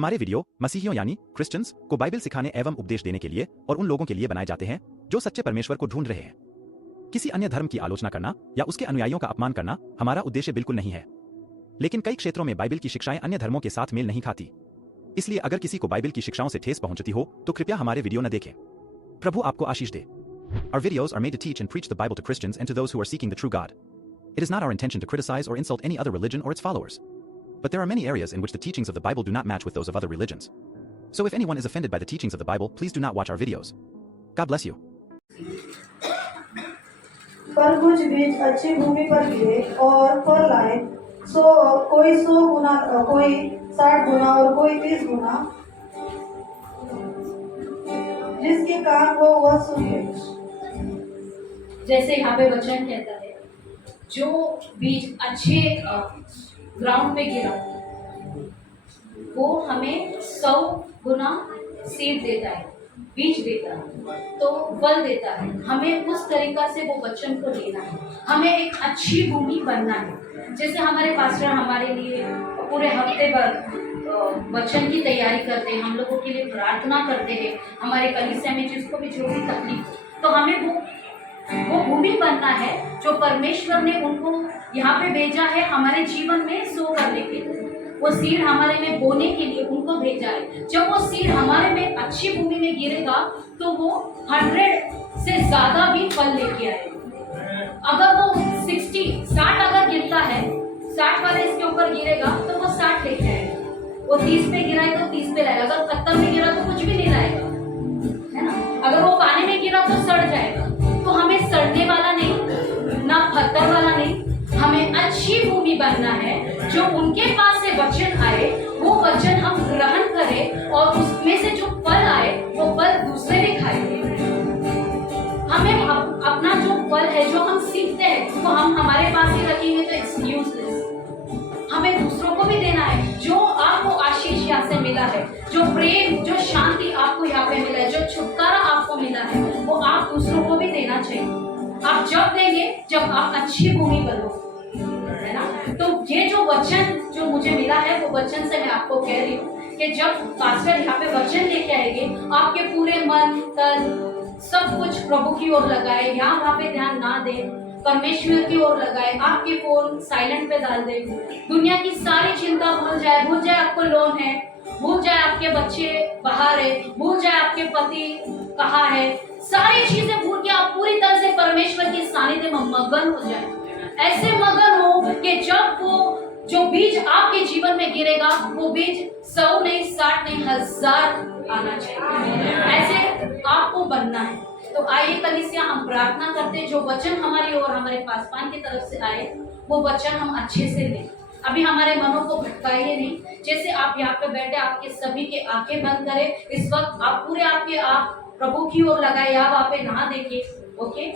हमारे वीडियो मसीहियों यानी क्रिश्चियंस को बाइबल सिखाने एवं उपदेश देने के लिए और उन लोगों के लिए बनाए जाते हैं जो सच्चे परमेश्वर को ढूंढ रहे हैं। किसी अन्य धर्म की आलोचना करना या उसके अनुयायियों का अपमान करना हमारा उद्देश्य बिल्कुल नहीं है। लेकिन कई क्षेत्रों में बाइबल की शिक्षाएं अन्य धर्मों के साथ मेल नहीं खाती। इसलिए अगर किसी को बाइबल की शिक्षाओं से ठेस पहुंचती हो तो कृपया हमारे वीडियो न देखें। प्रभु आपको आशीष दे। Our videos are made to teach and preach the Bible to Christians and to those who are seeking the true God. It is not our intention to criticize or insult any other religion or its followers. But there are many areas in which the teachings of the Bible do not match with those of other religions. So if anyone is offended by the teachings of the Bible, please do not watch our videos. God bless you. पर कुछ बीज अच्छी भूमि पर गिरे और फल लाए, कोई 100 गुना, कोई 60 गुना और कोई 30 गुना। जिसके कान हो वह सुने। जैसे यहाँ पे वचन कहता है, जो बीज अच्छे ग्राउंड पे गिरा वो हमें 100 गुना सीड देता है, बीज देता है, तो फल देता है। हमें उस तरीका से वो वचन को लेना है, हमें एक अच्छी भूमि बनना है। जैसे हमारे पास्टर हमारे लिए पूरे हफ्ते भर वचन की तैयारी करते हैं, हम लोगों के लिए प्रार्थना करते हैं, हमारे कलीसिया में जिसको भी जो भी तकलीफ हो, तो हमें वो भूमि बनना है जो परमेश्वर ने उनको यहाँ पे भेजा है हमारे जीवन में सो करने के लिए। वो सीड हमारे में बोने के लिए उनको भेजा है। जब वो सीड हमारे में अच्छी भूमि में गिरेगा तो वो 100 से ज्यादा भी फल लेके आएगा। अगर वो 60 अगर गिरता है, 60 वाले इसके ऊपर गिरेगा तो वो 60 लेके आएगा। वो 30 पे गिरा है तो 30 पे लाएगा। अगर 70 में गिरा तो कुछ भी नहीं लाएगा, है ना। अगर वो पानी में गिरा तो सड़ जाएगा। तो हमें सड़ने वाला नहीं, ना पत्थर वाला नहीं, हमें अच्छी भूमि बनना है। जो उनके पास से वचन आए वो वचन हम ग्रहण करें और उसमें से जो फल आए वो फल दूसरे भी खाएंगे। हमें अपना जो फल है जो हम सीखते हैं वो हम हमारे पास ही रखेंगे तो इट्स यूजलेस। हमें दूसरों को भी देना है। जो आपको आशीष यहाँ से मिला है, जो प्रेम, जो शांति आपको यहाँ पे मिला है, जो छुटकारा आपको मिला है, वो आप दूसरों को भी देना चाहिए। आप जब देंगे जब आप अच्छी भूमि बनोगे, है ना। तो ये जो वचन जो मुझे मिला है वो वचन से मैं आपको कह रही हूँ कि जब पास्टर यहाँ पे वचन लेके आएंगे, आपके पूरे मन तन सब कुछ प्रभु की ओर लगाए, यहाँ वहाँ पे ध्यान ना दे, परमेश्वर की ओर लगाए। आपके फोन साइलेंट पे डाल दे, दुनिया की सारी चिंता भूल जाए आपको लोन है, भूल जाए आपके बच्चे बाहर है, भूल जाए आपके पति कहाँ है, सारी चीजें भूल के आप पूरी तरह से परमेश्वर के सानिध्य में मगन हो जाए। ऐसे मगन हो कि जब वो जो बीज आपके जीवन में गिरेगा वो बीज 100 नहीं, 60 नहीं, 1000 आना चाहिए। ऐसे आपको बनना है। तो आइए कलीसिया हम प्रार्थना करते हैं, जो वचन हमारी और हमारे पासवान की तरफ से आए वो वचन हम अच्छे से लें। अभी हमारे मनों को भटकाइए नहीं। जैसे आप यहाँ पे बैठे, आपके सभी के आंखें बंद करें। इस वक्त आप पूरे आपके आप प्रभु की ओर लगाए, आप वहाँ पे ना देखिए। ओके,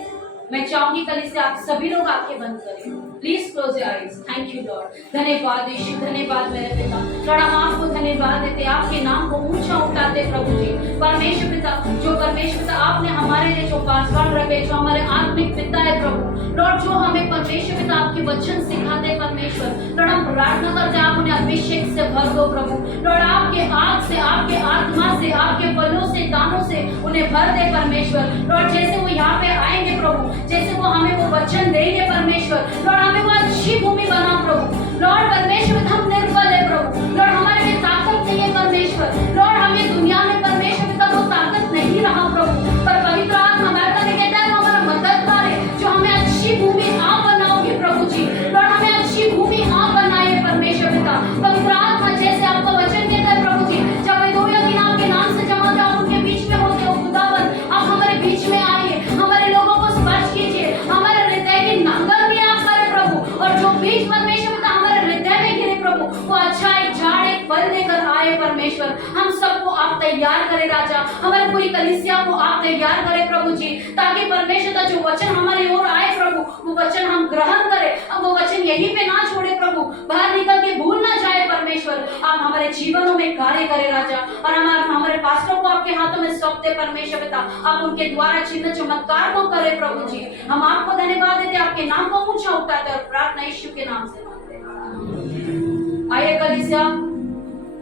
मैं चाहूंगी कलीसिया आप सभी लोग आंखें बंद करें। Please close your eyes. Thank you Lord. धन्यवाद यीशु, धन्यवाद मेरे पिता। लॉर्ड हम आपको धन्यवाद देते, आपके नाम को ऊंचा उठाते प्रभु जी। परमेश्वर पिता, जो परमेश्वर पिता आपने हमारे लिए जो पासवान रखे, जो हमारे आत्मिक पिता है प्रभु लॉर्ड, जो हमें परमेश्वर पिता आपके वचन सिखाते हैं परमेश्वर लॉर्ड, हम प्रार्थना करते आप उन्हें अभिषेक से भर दो प्रभु लॉर्ड। आपके आग से, आपके आत्मा से, आपके बलों से, दानों से उन्हें भर दे परमेश्वर लॉर्ड। जैसे वो यहाँ पे आएंगे प्रभु, जैसे वो हमें वो वचन देंगे परमेश्वर लॉर्ड, हमें वो अच्छी भूमि बना प्रभु लॉर्ड। परमेश्वर हम निर्बल है प्रभु लॉर्ड, हमारे में ताकत नहीं है परमेश्वर लॉर्ड। हमें दुनिया में परमेश्वर पिता वो ताकत नहीं रहा प्रभु, पर पवित्र आत्मा हमारे ने कहता है वो हमारा मददगार है, जो हमें अच्छी भूमि आप बनाओगे प्रभु जी लॉर्ड। हमें अच्छी भूमि आप बनाए परमेश्वर पिता। पवित्र आत्मा जैसे आपका वचन कहता है प्रभु जी, जब वे दो या तीन आपके नाम से जमा जाओ उनके बीच में होते हो खुदावन, आप हमारे बीच में आइए, हमारे लोगों को स्पर्श कीजिए, हमारे हृदय की नंगल भी आप करें प्रभु। और जो बीज परमेश्वर पिता हमारे हृदय में गिरे प्रभु, वो अच्छा एक झाड़ एक फल लेकर आए परमेश्वर। हम सबको आप तैयार करें राजा, हमारी पूरी कलीसिया को आप तैयार करें प्रभु जी, ताकि परमेश्वर का जो वचन हमारी ओर आए प्रभु, वो वचन हम ग्रहण करें। अब वो वचन यहीं पे ना छोड़े प्रभु, बाहर निकल के भूल ना जाए परमेश्वर। आप हमारे जीवनों में कार्य करें राजा, और हमारे पास्टरों को आपके हाथों में सौंपते परमेश्वर पिता, आप उनके द्वारा चिन्ह चमत्कार को करें प्रभु जी। हम आपको धन्यवाद देते, आपके नाम को ऊंचा उठाते और प्रार्थना यीशु के नाम से मांगते हैं। आइए कलीसिया,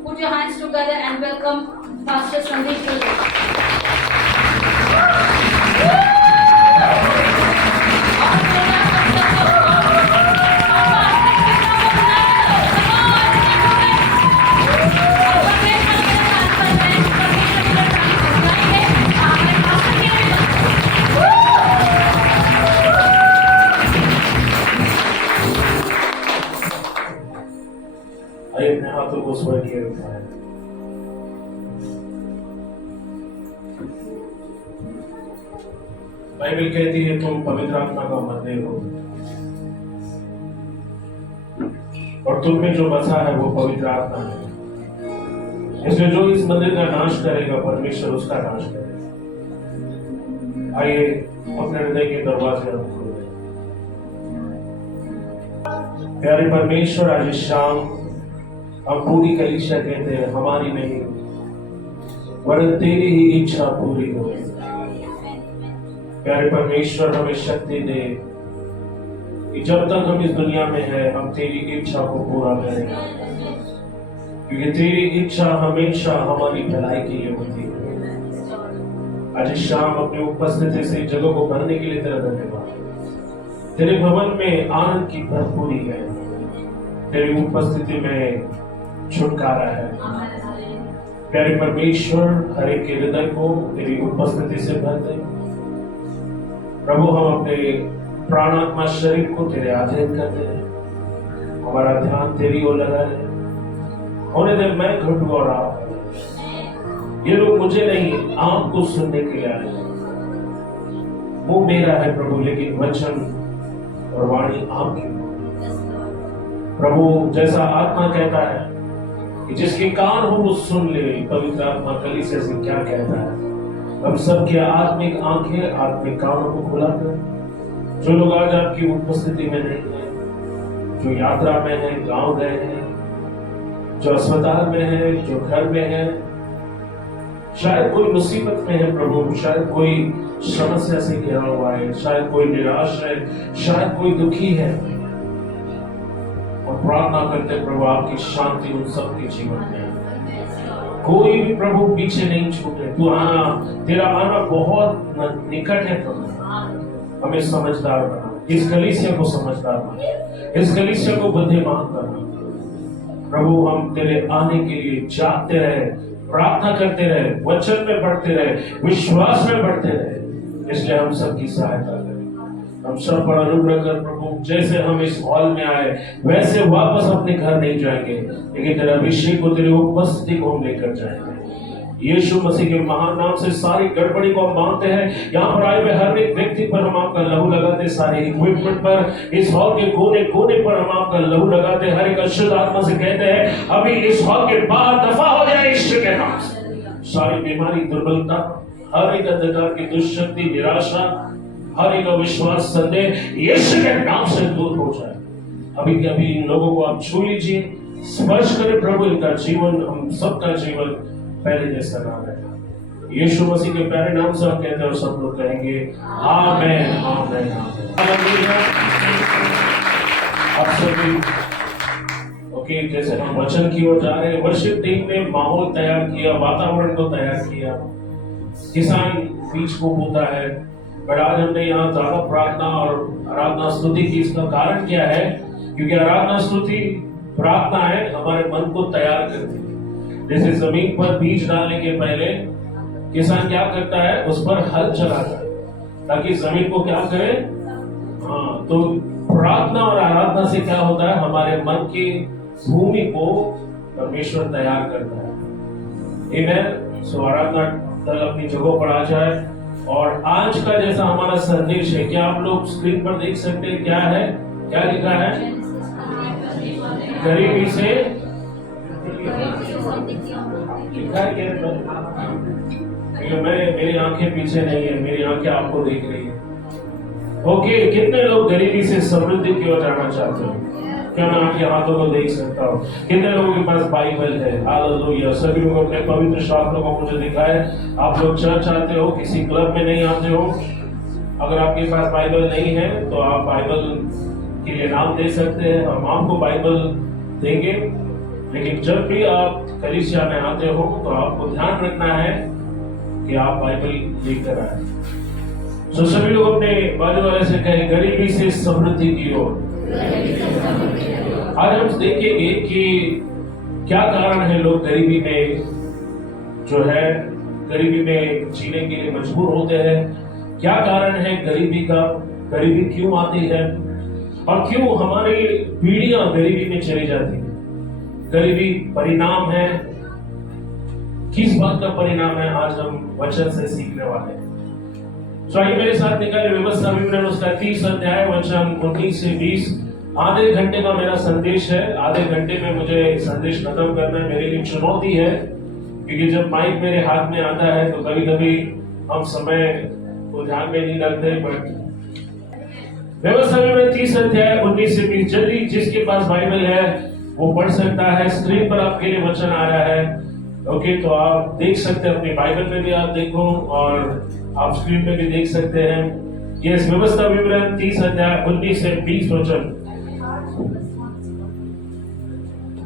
कुछ your hands together and welcome Pastor Sandeep Chowdhury. आइए अपने हाथों को स्वर्ग किए उठाएं। बाइबल कहती है तुम पवित्र आत्मा का मंदिर हो और तुम में जो बसा है वो पवित्र आत्मा है। इसलिए जो इस मंदिर का नाश करेगा परमेश्वर उसका नाश करेगा। आइए अपने हृदय के दरवाजे हम खोलें। प्यारे परमेश्वर, आज इस शाम हम पूरी कलीसिया कहते हैं हमारी नहीं वरन तेरी ही इच्छा पूरी हो। प्यारे परमेश्वर, हमें शक्ति दे कि जब तक हम इस दुनिया में हैं हम तेरी इच्छा को पूरा करें, क्योंकि तेरी इच्छा हमेशा हमारी भलाई के लिए होती है। आज इस शाम अपनी उपस्थिति से जगह को भरने के लिए तेरा धन्यवाद। तेरे भवन में आनंद की भरपूरी है, तेरी उपस्थिति में छुटकारा है। प्यारे परमेश्वर, हर एक के हृदय को तेरी उपस्थिति से भर दे। प्रभु, हम अपने प्राणात्मा शरीर को तेरे अधीन कर दे। हमारा ध्यान तेरी ओर लगा है। होने दे मैं घटू और आप। ये लोग मुझे नहीं आपको सुनने के लिए आए। वो मेरा है प्रभु, लेकिन वचन और वाणी आपकी। प्रभु, जैसा आत्मा कहता है कि जिसके कान हो वो सुन ले, पवित्र आत्मा कलीसिया से क्या कहता है। हम सबके आत्मिक आंखें, आत्मिक कानों को खुला कर। जो लोग आज आपकी उपस्थिति में नहीं है, जो यात्रा में है, गांव गए हैं, जो अस्पताल में है, जो घर में है, शायद कोई मुसीबत में है प्रभु, शायद कोई समस्या से घिरा हुआ है, शायद कोई निराश है, शायद कोई दुखी है, और प्रार्थना करते प्रभु आपकी शांति उन सबके जीवन में। कोई भी प्रभु पीछे नहीं छूटे। तू आना, तेरा आना बहुत निकट है प्रभु। हमें समझदार बना, इस कलीसिया को समझदार बना, इस कलीसिया को बुद्धिमान बना। प्रभु, हम तेरे आने के लिए जागते रहे, प्रार्थना करते रहे, वचन में बढ़ते रहे, विश्वास में बढ़ते रहे। इसलिए हम सबकी सहायता करें। हम सब पर अनुग्रह कर प्रभु। जैसे हम इस हॉल में आए वैसे वापस अपने घर नहीं जाएंगे, लेकिन तेरे अभिषेक को, तेरी उपस्थिति को हम लेकर जाएंगे। यीशु मसीह के महान नाम से सारी गड़बड़ी को हम मानते हैं। यहाँ पर आए हुए हर एक व्यक्ति पर हम आपका लहू लगाते, सारे इक्विपमेंट पर, इस हॉल के कोने कोने पर हम आपका लहू लगाते। हर एक अशुद्ध आत्मा से कहते हैं अभी इस हॉल के बाहर दफा हो जाए यीशु के नाम से। सारी बीमारी, दुर्बलता, हर एक अंधकार की दुष्शक्ति, निराशा, हर एक अविश्वास, संदेह यीशु के नाम से दूर हो जाए। अभी के अभी इन लोगों को आप छू लीजिए, स्पर्श करें प्रभु। इनका जीवन, हम सबका जीवन पहले जैसा ना रहे। यीशु मसीह के प्यारे नाम से हम कहते हैं और सब लोग कहेंगे आमेन, आमेन, आमेन। आप सभी ओके, जैसे हम वचन की ओर जा रहे हैं, वर्शिप टीम ने माहौल तैयार किया, वातावरण को तैयार किया। किसान बीज को बोता है, पर आज हमने यहाँ ज्यादा प्रार्थना और आराधना स्तुति की। इसका कारण क्या है? क्योंकि आराधना स्तुति प्रार्थना है हमारे मन को तैयार करती है। जैसे जमीन पर बीज डालने के पहले किसान क्या करता है? उस पर हल चलाता है ताकि जमीन को क्या करे। हाँ, तो प्रार्थना और आराधना से क्या होता है? हमारे मन की भूमि को परमेश्वर तैयार करता है। आमेन। सो आराधना दल अपनी जगहों पर आ जाए। और आज का जैसा हमारा संदेश है, क्या आप लोग स्क्रीन पर देख सकते हैं? क्या है, क्या लिखा है? गरीबी से लिखा है क्या? मेरी आंखें पीछे नहीं है, मेरी आंखें आपको देख रही है। ओके, कितने लोग गरीबी से समृद्धि की ओर जाना चाहते हैं? क्या मैं आपके हाथों को देख सकता हूँ? कितने लोगों के पास बाइबल है? हालेलुया। सभी लोग अपने पवित्र शास्त्रों को मुझे दिखाए। आप लोग चर्च आते हो, किसी क्लब में नहीं आते हो। अगर आपके पास बाइबल नहीं है तो आप बाइबल के लिए नाम दे सकते हैं, हम आपको बाइबल देंगे। लेकिन जब भी आप कलीसिया में आते हो तो आपको ध्यान रखना है कि आप बाइबल लेकर आए। तो सभी लोग अपने बाजू वाले से कहें, गरीबी से समृद्धि की ओर। आज हम देखेंगे कि क्या कारण है लोग गरीबी में जो है गरीबी में जीने के लिए मजबूर होते हैं। क्या कारण है गरीबी का, गरीबी क्यों आती है और क्यों हमारी पीढ़ियां गरीबी में चली जाती है। गरीबी परिणाम है, किस बात का परिणाम है, आज हम वचन से सीखने वाले हैं। तो आइए मेरे साथ निकाले व्यवस्था विवरण उसका 30 अध्याय वचन 19 से 20। आधे घंटे का मेरा संदेश है, आधे घंटे में मुझे संदेश खत्म करना मेरे लिए चुनौती है, क्योंकि जब माइक मेरे हाथ में आता है तो कभी कभी हम समय को ध्यान में नहीं रखते। बट व्यवस्था विवरण 30 अध्याय 19 से 20, जल्दी जिसके पास बाइबल है वो पढ़ सकता है। स्क्रीन पर आपके लिए वचन आ रहा है, ओके, तो आप देख सकते हैं, अपनी बाइबल में भी आप देखो और आप स्क्रीन पे भी देख सकते हैं। ये व्यवस्था विवरण 30 अध्याय 19 से 20 वचन।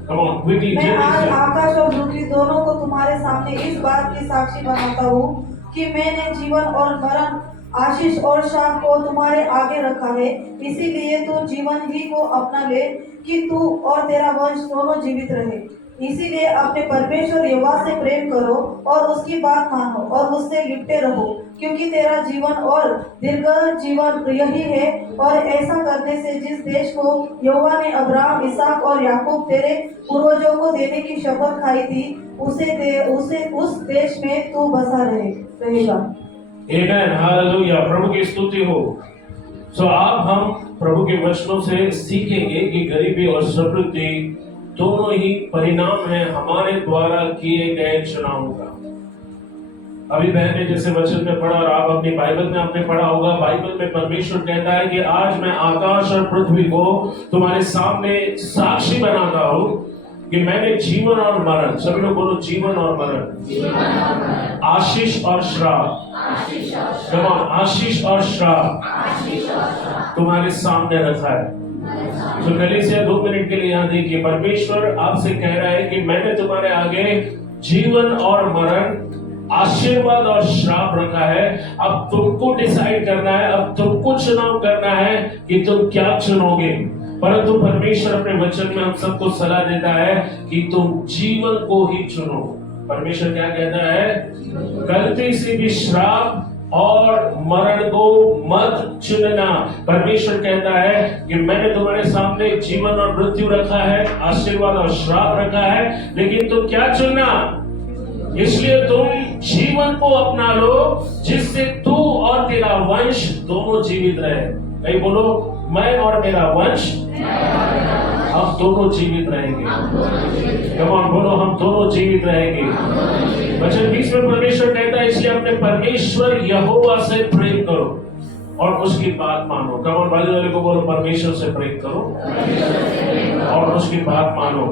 Come on quickly. मैं आज आकाश और पृथ्वी दोनों को तुम्हारे सामने इस बात की साक्षी बनाता हूँ कि मैंने जीवन और मरण, आशीष और शाप को तुम्हारे आगे रखा है। इसीलिए तू जीवन ही को अपना ले कि तू और तेरा वंश दोनों जीवित रहे। इसीलिए अपने परमेश्वर यहोवा से प्रेम करो और उसकी बात मानो और उससे लिपटे रहो, क्योंकि तेरा जीवन और दीर्घ जीवन यही है। और ऐसा करने से जिस देश को यहोवा ने अब्राहम, इसहाक और याकूब तेरे पूर्वजों को देने की शपथ खाई थी, उस देश में तू बसा रहेगा। आमेन, हालेलुया, प्रभु की स्तुति हो। सो अब हम प्रभु के वचनों से सीखेंगे कि गरीबी और समृद्धि दोनों ही परिणाम है हमारे द्वारा किए गए चुनावों का। अभी बहन ने जैसे वचन में पढ़ा और आप अपनी बाइबल में आपने पढ़ा होगा, बाइबल में परमेश्वर कहता है कि आज मैं आकाश और पृथ्वी को तुम्हारे सामने साक्षी बनाता हूं कि मैंने जीवन और मरण, सभी लोग बोलो जीवन और मरण, आशीष और श्राप, आशीष और श्राप तुम्हारे सामने रखा है। तो कलीसिया 2 मिनट के लिए यहाँ देखिए, परमेश्वर आपसे कह रहा है कि मैंने तुम्हारे आगे जीवन और मरण, आशीर्वाद और श्राप रखा है। अब तुमको डिसाइड करना है, अब तुमको चुनाव करना है कि तुम क्या चुनोगे। परंतु परमेश्वर अपने वचन में हम सबको सलाह देता है कि तुम जीवन को ही चुनो। परमेश्वर क्या कहता है, गलती से भी श्राप और मरण को मत चुनना। परमेश्वर कहता है कि मैंने तुम्हारे सामने जीवन और मृत्यु रखा है, आशीर्वाद और श्राप रखा है, लेकिन तुम क्या चुनना। इसलिए तुम जीवन को अपना लो जिससे तू और तेरा वंश दोनों जीवित रहे। कहीं बोलो, मैं और मेरा वंश हम दोनों जीवित रहेंगे। कम ऑन बोलो, हम दोनों जीवित रहेंगे। वचन 20 में परमेश्वर कहता है इसलिए अपने परमेश्वर यहोवा से प्रेम करो और उसकी बात मानो। कम ऑन बाजू वाले को बोलो, परमेश्वर से प्रेम करो और उसकी बात मानो,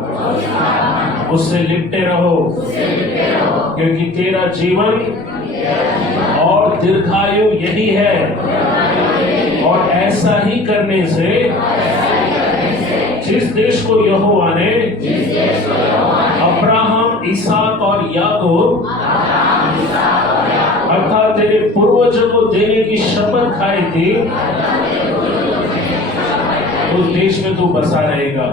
उससे लिपटे रहो, क्योंकि तेरा जीवन और दीर्घायु यही है। और ऐसा ही करने से जिस देश को यहोवा ने अब्राहम, इसहाक और याकूब अर्थात तेरे पूर्वजों को देने की शपथ खाई थी, उस देश में तू बसा रहेगा।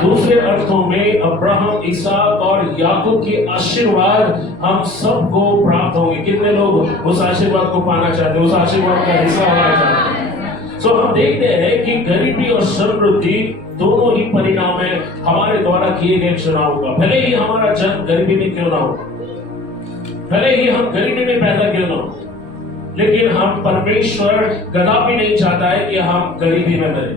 दूसरे अर्थों में अब्राहम, इसहाक और याकूब की आशीर्वाद हम सबको प्राप्त होंगे। कितने लोग उस आशीर्वाद को पाना चाहते हैं, उस आशीर्वाद का हिस्सा होना चाहते हैं। सो हम देखते हैं कि गरीबी और समृद्धि दोनों ही परिणाम है हमारे द्वारा किए गए चुनाव का। भले ही हमारा जन्म गरीबी में क्यों ना हो, भले ही हम गरीबी में पैदा क्यों ना हो, लेकिन हम परमेश्वर कदापि नहीं चाहता है कि हम गरीबी में मरे।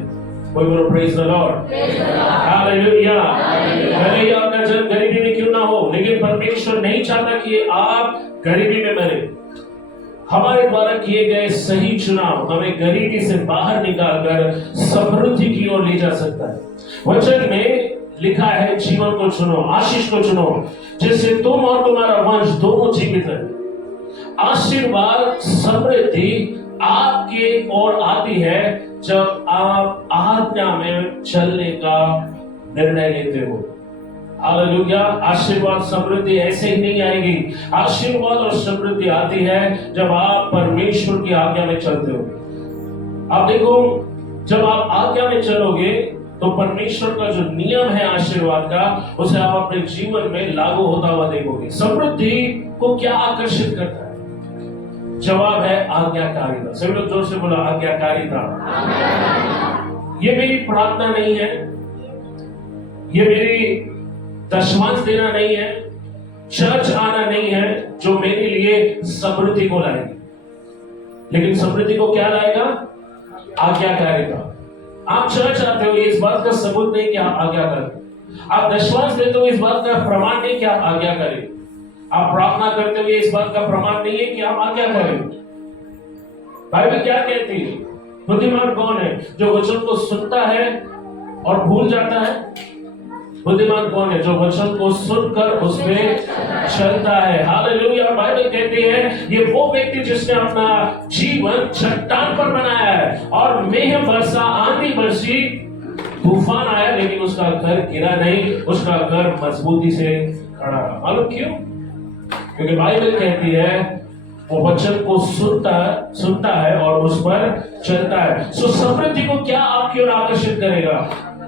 कोई बोलो प्रेज द लॉर्ड, हालेलुया। भले ही आपका जन्म गरीबी में क्यों ना हो, लेकिन परमेश्वर नहीं चाहता कि आप गरीबी में मरे। हमारे द्वारा किए गए सही चुनाव हमें गरीबी से बाहर निकालकर समृद्धि की ओर ले जा सकता है। वचन में लिखा है जीवन को चुनो, आशीष को चुनो, जिससे तुम और तुम्हारा वंश दोनों जीवित रहे। आशीर्वाद, समृद्धि आपके ओर आती है जब आप आज्ञा में चलने का निर्णय लेते हो। हालेलुया। आशीर्वाद समृद्धि ऐसे ही नहीं आएगी। आशीर्वाद और समृद्धि आती है जब आप परमेश्वर की आज्ञा में चलते हो। आप देखो, जब आप आज्ञा में चलोगे तो परमेश्वर का जो नियम है आशीर्वाद का, उसे आप अपने जीवन में लागू होता हुआ देखोगे। समृद्धि को क्या आकर्षित करता है? जवाब है आज्ञाकारिता। सभी लोग जोर से बोला आज्ञाकारिता। ये मेरी प्रार्थना नहीं है, ये मेरी दशमांश देना नहीं है, चर्च आना नहीं है जो मेरे लिए समृद्धि को लाएगी, लेकिन समृद्धि को क्या लाएगा? आज्ञाकारिता। आप चर्च आते हो इस बात का सबूत नहीं कि आप आज्ञा करें। आप दशमांश देते हो इस बात का प्रमाण नहीं कि आप आज्ञा करें। आप प्रार्थना करते हो इस बात का प्रमाण नहीं है कि आप आज्ञा करें। बाइबल क्या कहती है? बुद्धिमान कौन है? जो वचन को सुनता है और भूल जाता है। बुद्धिमान कौन है? जो वचन को सुनकर उसमें चलता है। हालेलुया। बाइबल कहती है ये वो व्यक्ति जिसने अपना जीवन चट्टान पर बनाया है और मेघ बरसा, आंधी बरसी, तूफान आया, लेकिन उसका घर गिरा नहीं, उसका घर मजबूती से खड़ा रहा। मालूम क्यों? क्योंकि बाइबल कहती है वो वचन को सुनता है और उस पर चलता है। सो समृद्धि को क्या आपकी ओर आकर्षित करेगा?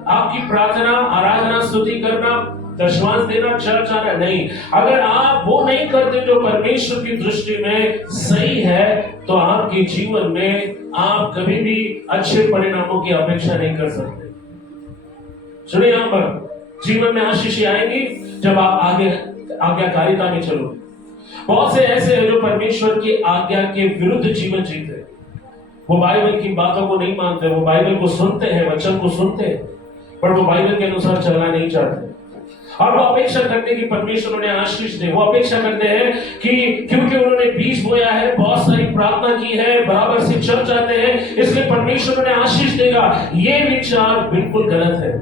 आपकी प्रार्थना, आराधना, स्तुति करना, दशमांश देना, चर्च आना नहीं। अगर आप वो नहीं करते जो परमेश्वर की दृष्टि में सही है, तो आपके जीवन में आप कभी भी अच्छे परिणामों की अपेक्षा नहीं कर सकते। सुनिए, यहां पर जीवन में आशीष आएगी जब आप आगे आज्ञाकारिता में चलो। बहुत से ऐसे हैं जो परमेश्वर की आज्ञा के विरुद्ध जीवन जीते हैं। वो बाइबल की बातों को नहीं मानते, वो बाइबल को सुनते हैं, वचन को सुनते हैं, पर वो बाइबल के अनुसार चलना नहीं चाहते। और वो अपेक्षा करते हैं कि परमेश्वर उन्हें आशीष दे। वो अपेक्षा करते हैं कि क्योंकि उन्होंने बीज बोया है, बहुत सारी प्रार्थना की है, बराबर से चर्च आते हैं, इसलिए परमेश्वर उन्हें आशीष देगा। ये विचार बिल्कुल गलत है,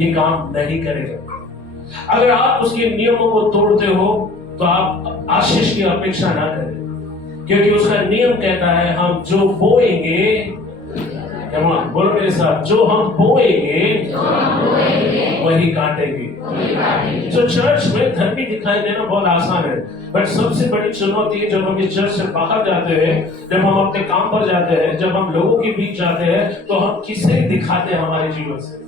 ये काम नहीं करेगा। अगर आप उसके नियमों को तोड़ते हो तो आप आशीष की अपेक्षा ना करें, क्योंकि उसका नियम कहता है हम जो बोएंगे, बोलो मेरे साथ, जो हम बोएंगे वही काटेंगे। जो चर्च में धर्मी दिखाई देना बहुत आसान है, बट सबसे बड़ी चुनौती है जब हम इस चर्च से बाहर जाते हैं, जब हम अपने काम पर जाते हैं, जब हम लोगों के बीच जाते हैं, तो हम किसे दिखाते हैं हमारे जीवन से।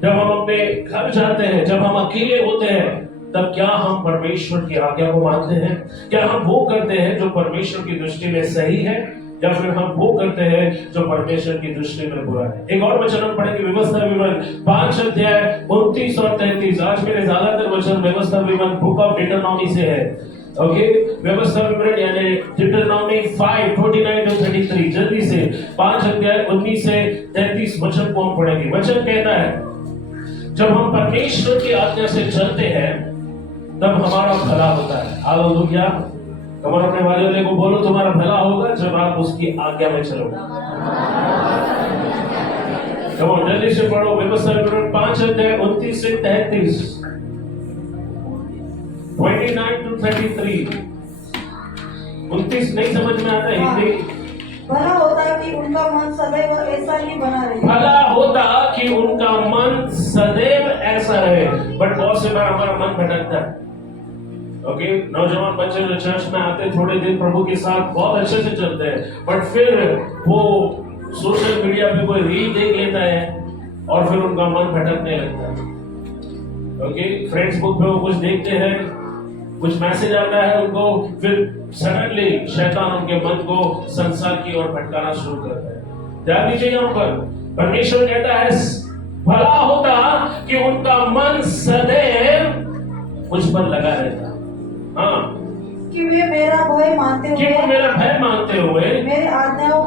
जब हम अपने घर जाते हैं, जब हम अकेले होते हैं, तब क्या हम परमेश्वर की आज्ञा को मानते हैं? क्या हम वो करते हैं जो परमेश्वर की दृष्टि में सही है, या फिर हम वो करते हैं जो परमेश्वर की दृष्टि में बुरा है? एक और वचन हम पढ़ेंगे, व्यवस्था विवरण 5 अध्याय 29 और 33। आज मेरे ज्यादातर वचन व्यवस्था विवरण बुक ऑफ डिटरनॉमी से है। ओके, व्यवस्था विवरण यानी डिटरनॉमी 5:29 to 33। जल्दी से 5 अध्याय 19 से 33 वचन को हम पढ़ेंगे। वचन कहता है जब हम परमेश्वर की आज्ञा से चलते हैं तब हमारा भला होता है। हालेलुया। कमर अपने वाले को बोलो तुम्हारा भला होगा जब आप उसकी आज्ञा में चलोगे। कमर जल्दी से पढ़ो, व्यवस्था विवरण 5 अध्याय 29 से 33, 29 to 33। 29 नहीं समझ में आता हिंदी। भला होता कि उनका मन सदैव ऐसा ही बना रहे। भला होता कि उनका मन सदैव ऐसा रहे। बट बहुत से बार हमारा मन भटकता है। ओके, नौजवान बच्चे जो चर्च में आते थोड़े दिन प्रभु के साथ बहुत अच्छे से चलते हैं, बट फिर वो सोशल मीडिया पे कोई रील देख लेता है और फिर उनका मन भटकने लगता है। ओके, फेसबुक पे वो कुछ देखते हैं, कुछ मैसेज आता है उनको, फिर सडनली शैतान उनके मन को संसार की ओर भटकाना शुरू करता है। ध्यान दीजिए, यहाँ पर परमेश्वर कहता है भला होता कि उनका मन सदैव मुझ पर लगा रहता। हाँ, कि वे मेरा भय मानते हुए मेरे आज्ञाओं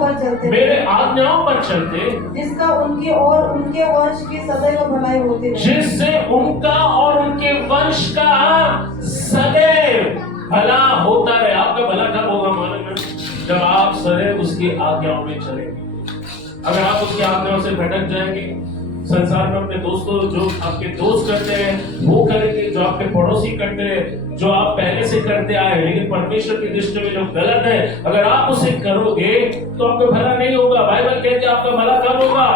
पर चलते, जिसका उनकी और उनके वंश की सदैव भलाई होती रहे। जिससे उनका और उनके वंश का सदैव भला होता रहे। आपका भला कब होगा मालूम है? जब आप सदैव उसकी आज्ञाओं में चलेंगे। अगर आप उसकी आज्ञाओं से भटक जाएंगे, संसार में अपने दोस्तों जो आपके दोस्त करते हैं वो करेंगे, जो आपके पड़ोसी करते हैं, जो आप पहले से करते आए, लेकिन परमेश्वर की दृष्टि में जो गलत है, अगर आप उसे करोगे तो आपका भला नहीं होगा। बाइबल कहती है आपका भला कब होगा?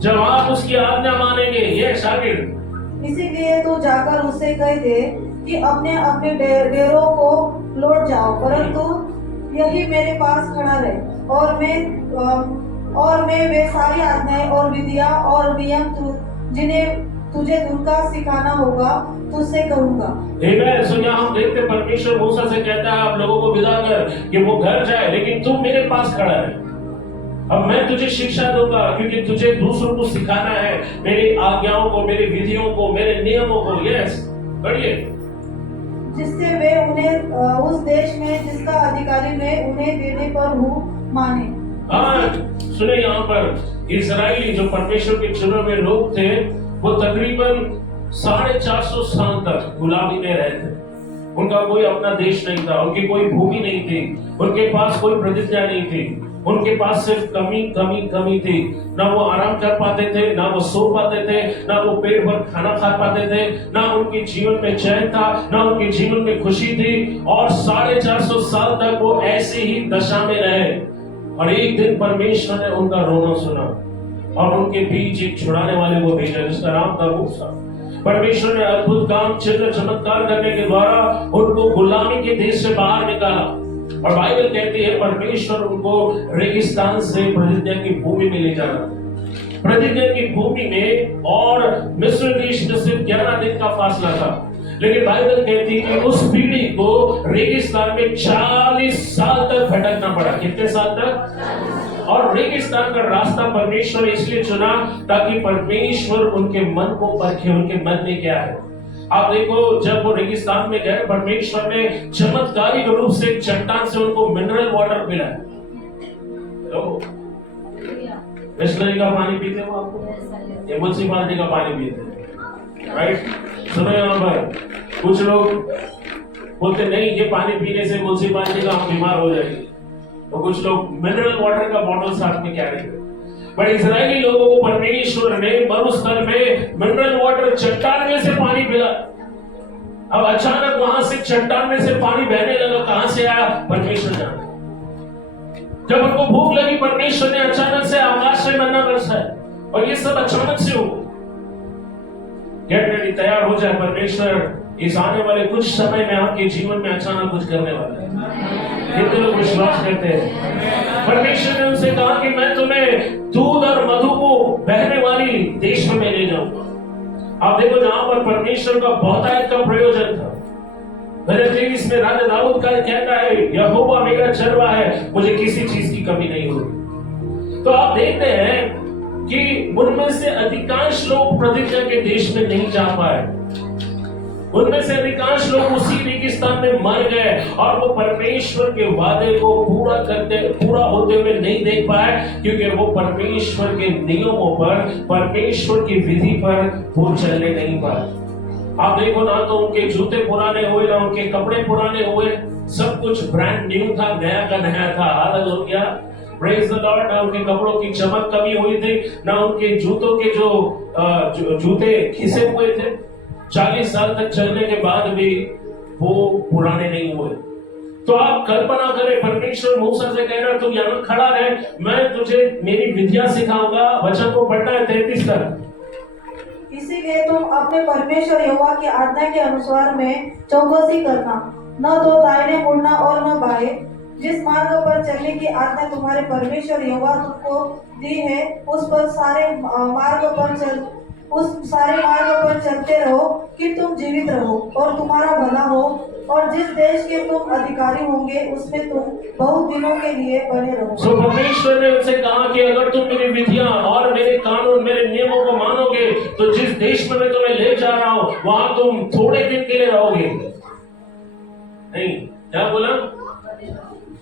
जब आप उसकी आज्ञा मानेंगे, चाहिए। ये शागिर्द, इसीलिए तू जाकर उससे कह दे कि अपने अपने डेरों को लौट जाओ, परंतु यही मेरे पास खड़ा रहे और मैं वे सारी आज्ञाएं और विधियां और नियम जिन्हें तुझे उनका सिखाना होगा तुझसे कहूंगा। आमेन। सो यहाँ हम देखते परमेश्वर मूसा से कहता है आप लोगों को विदा कर कि वो घर जाए, लेकिन तू मेरे पास खड़ा है। अब मैं तुझे शिक्षा दूंगा क्योंकि तुझे दूसरों को सिखाना है मेरी आज्ञाओं को, मेरी विधियों को, मेरे नियमों को। यस, बढ़िए, जिससे वे उन्हें उस देश में जिसका अधिकारी मैं उन्हें देने पर हूँ माने। हाँ, सुने यहाँ पर इजराइली जो परमेश्वर के चुने हुए लोग थे वो तकरीबन 450 साल तक गुलामी में रहे थे। उनका कोई अपना देश नहीं था, उनकी कोई भूमि नहीं थी, उनके पास कोई प्रतिज्ञा नहीं थी, उनके पास सिर्फ कमी थी। ना वो आराम कर पाते थे, ना वो सो पाते थे, ना वो पेट भर खाना खा पाते थे, ना उनके जीवन में चैन था, ना उनके जीवन में खुशी थी। और 450 साल तक वो ऐसे ही दशा में रहे। और एक दिन परमेश्वर ने उनका रोना सुना और उनके बीच एक छुड़ाने वाले को भेजा जिसका नाम था मूसा। परमेश्वर ने अद्भुत काम, चिन्ह, चमत्कार करने के द्वारा उनको गुलामी के देश से बाहर निकाला। और बाइबल कहती है परमेश्वर उनको रेगिस्तान से प्रतिज्ञा की भूमि में ले जाना। प्रतिज्ञा की भूमि में और मिस्र देश में सिर्फ 11 दिन का फासला था, लेकिन बाइबल कहती है कि उस पीढ़ी को रेगिस्तान में 40 साल तक भटकना पड़ा। कितने साल तक? और रेगिस्तान का रास्ता परमेश्वर इसलिए चुना ताकि परमेश्वर उनके मन को परखे, उनके मन में क्या है। आप देखो, जब वो रेगिस्तान में गए परमेश्वर ने चमत्कारिक रूप से चट्टान से उनको मिनरल वाटर मिला। तो बिस्लरी का पानी पीते हो आपको, या म्युनिसिपालिटी का पानी पीते हैं? राइट। सुनो, यहाँ पर कुछ लोग बोलते नहीं ये पानी पीने से म्युनिसिपालिटी का हम बीमार हो जाएंगे, तो कुछ लोग मिनरल वाटर का बॉटल साथ में कैरी करते। पर इजरायली लोगों को परमेश्वर ने मरुस्थल में मिनरल वाटर चट्टान में से पानी पिला। अब अचानक वहां से चट्टान में से पानी बहने लगा। कहां से आया परमेश्वर जाने। जब उनको भूख लगी परमेश्वर ने अचानक से आकाश से मन्ना बरसाया, और ये सब अचानक से हो। गेट रेडी, तैयार हो जाए, परमेश्वर इस आने वाले कुछ समय में आपके जीवन में अचानक कुछ करने वाला है। कितने लोग विश्वास करते हैं? परमेश्वर ने उनसे कहा कि मैं तुम्हें दूध और मधु को बहने वाली देश में ले जाऊंगा। आप देखो, जहां पर परमेश्वर का बहुतायत का प्रयोजन था। भजन 23 में राजा दाऊद का कहता है यहोवा मेरा चरवा है, मुझे किसी चीज की कमी नहीं होगी। तो आप देखते हैं कि उनमें से अधिकांश लोग प्रतिज्ञा के देश में नहीं जा पाए। उनमें से अधिकांश लोग उसी रेगिस्तान में मर गए और वो परमेश्वर के वादे को पूरा होते हुए नहीं देख पाए, क्योंकि वो परमेश्वर के नियमों पर, परमेश्वर की विधि पर वो चलने नहीं पाए। आप देखो ना, तो उनके जूते पुराने हुए, ना उनके कपड़े पुराने हुए, सब कुछ ब्रांड न्यू था, नया का नया था। Hallelujah, praise the Lord. ना उनके कपड़ों की चमक कमी हुई थी, ना उनके जूतों के जो जूते खिसे हुए थे। 40 साल तक चलने के बाद भी वो पुराने नहीं हुए। तो आप कल्पना करें, परमेश्वर मूसा से कह रहा तुम यहाँ खड़ा रहे, मैं तुझे मेरी विद्या सिखाऊंगा। वचन को पढ़ना है 33 तक। इसीलिए तुम अपने परमेश्वर यहोवा की आज्ञा के अनुसार में चौकसी करना, न तो दाहिने मुड़ना और न बाएं। जिस मार्ग पर चलने की आज्ञा तुम्हारे परमेश्वर यहोवा तुमको दी है, उस सारे मार्ग पर चलते रहो कि तुम जीवित रहो और तुम्हारा भला हो, और जिस देश के तुम अधिकारी होंगे उसमें तुम बहुत दिनों के लिए बने रहो। So, परमेश्वर ने उनसे कहा कि अगर तुम मेरी विधियां और मेरे कानून, मेरे नियमों को मानोगे, तो जिस देश में मैं तुम्हें ले जा रहा हूं वहां तुम थोड़े दिन के लिए रहोगे। नहीं, क्या बोला?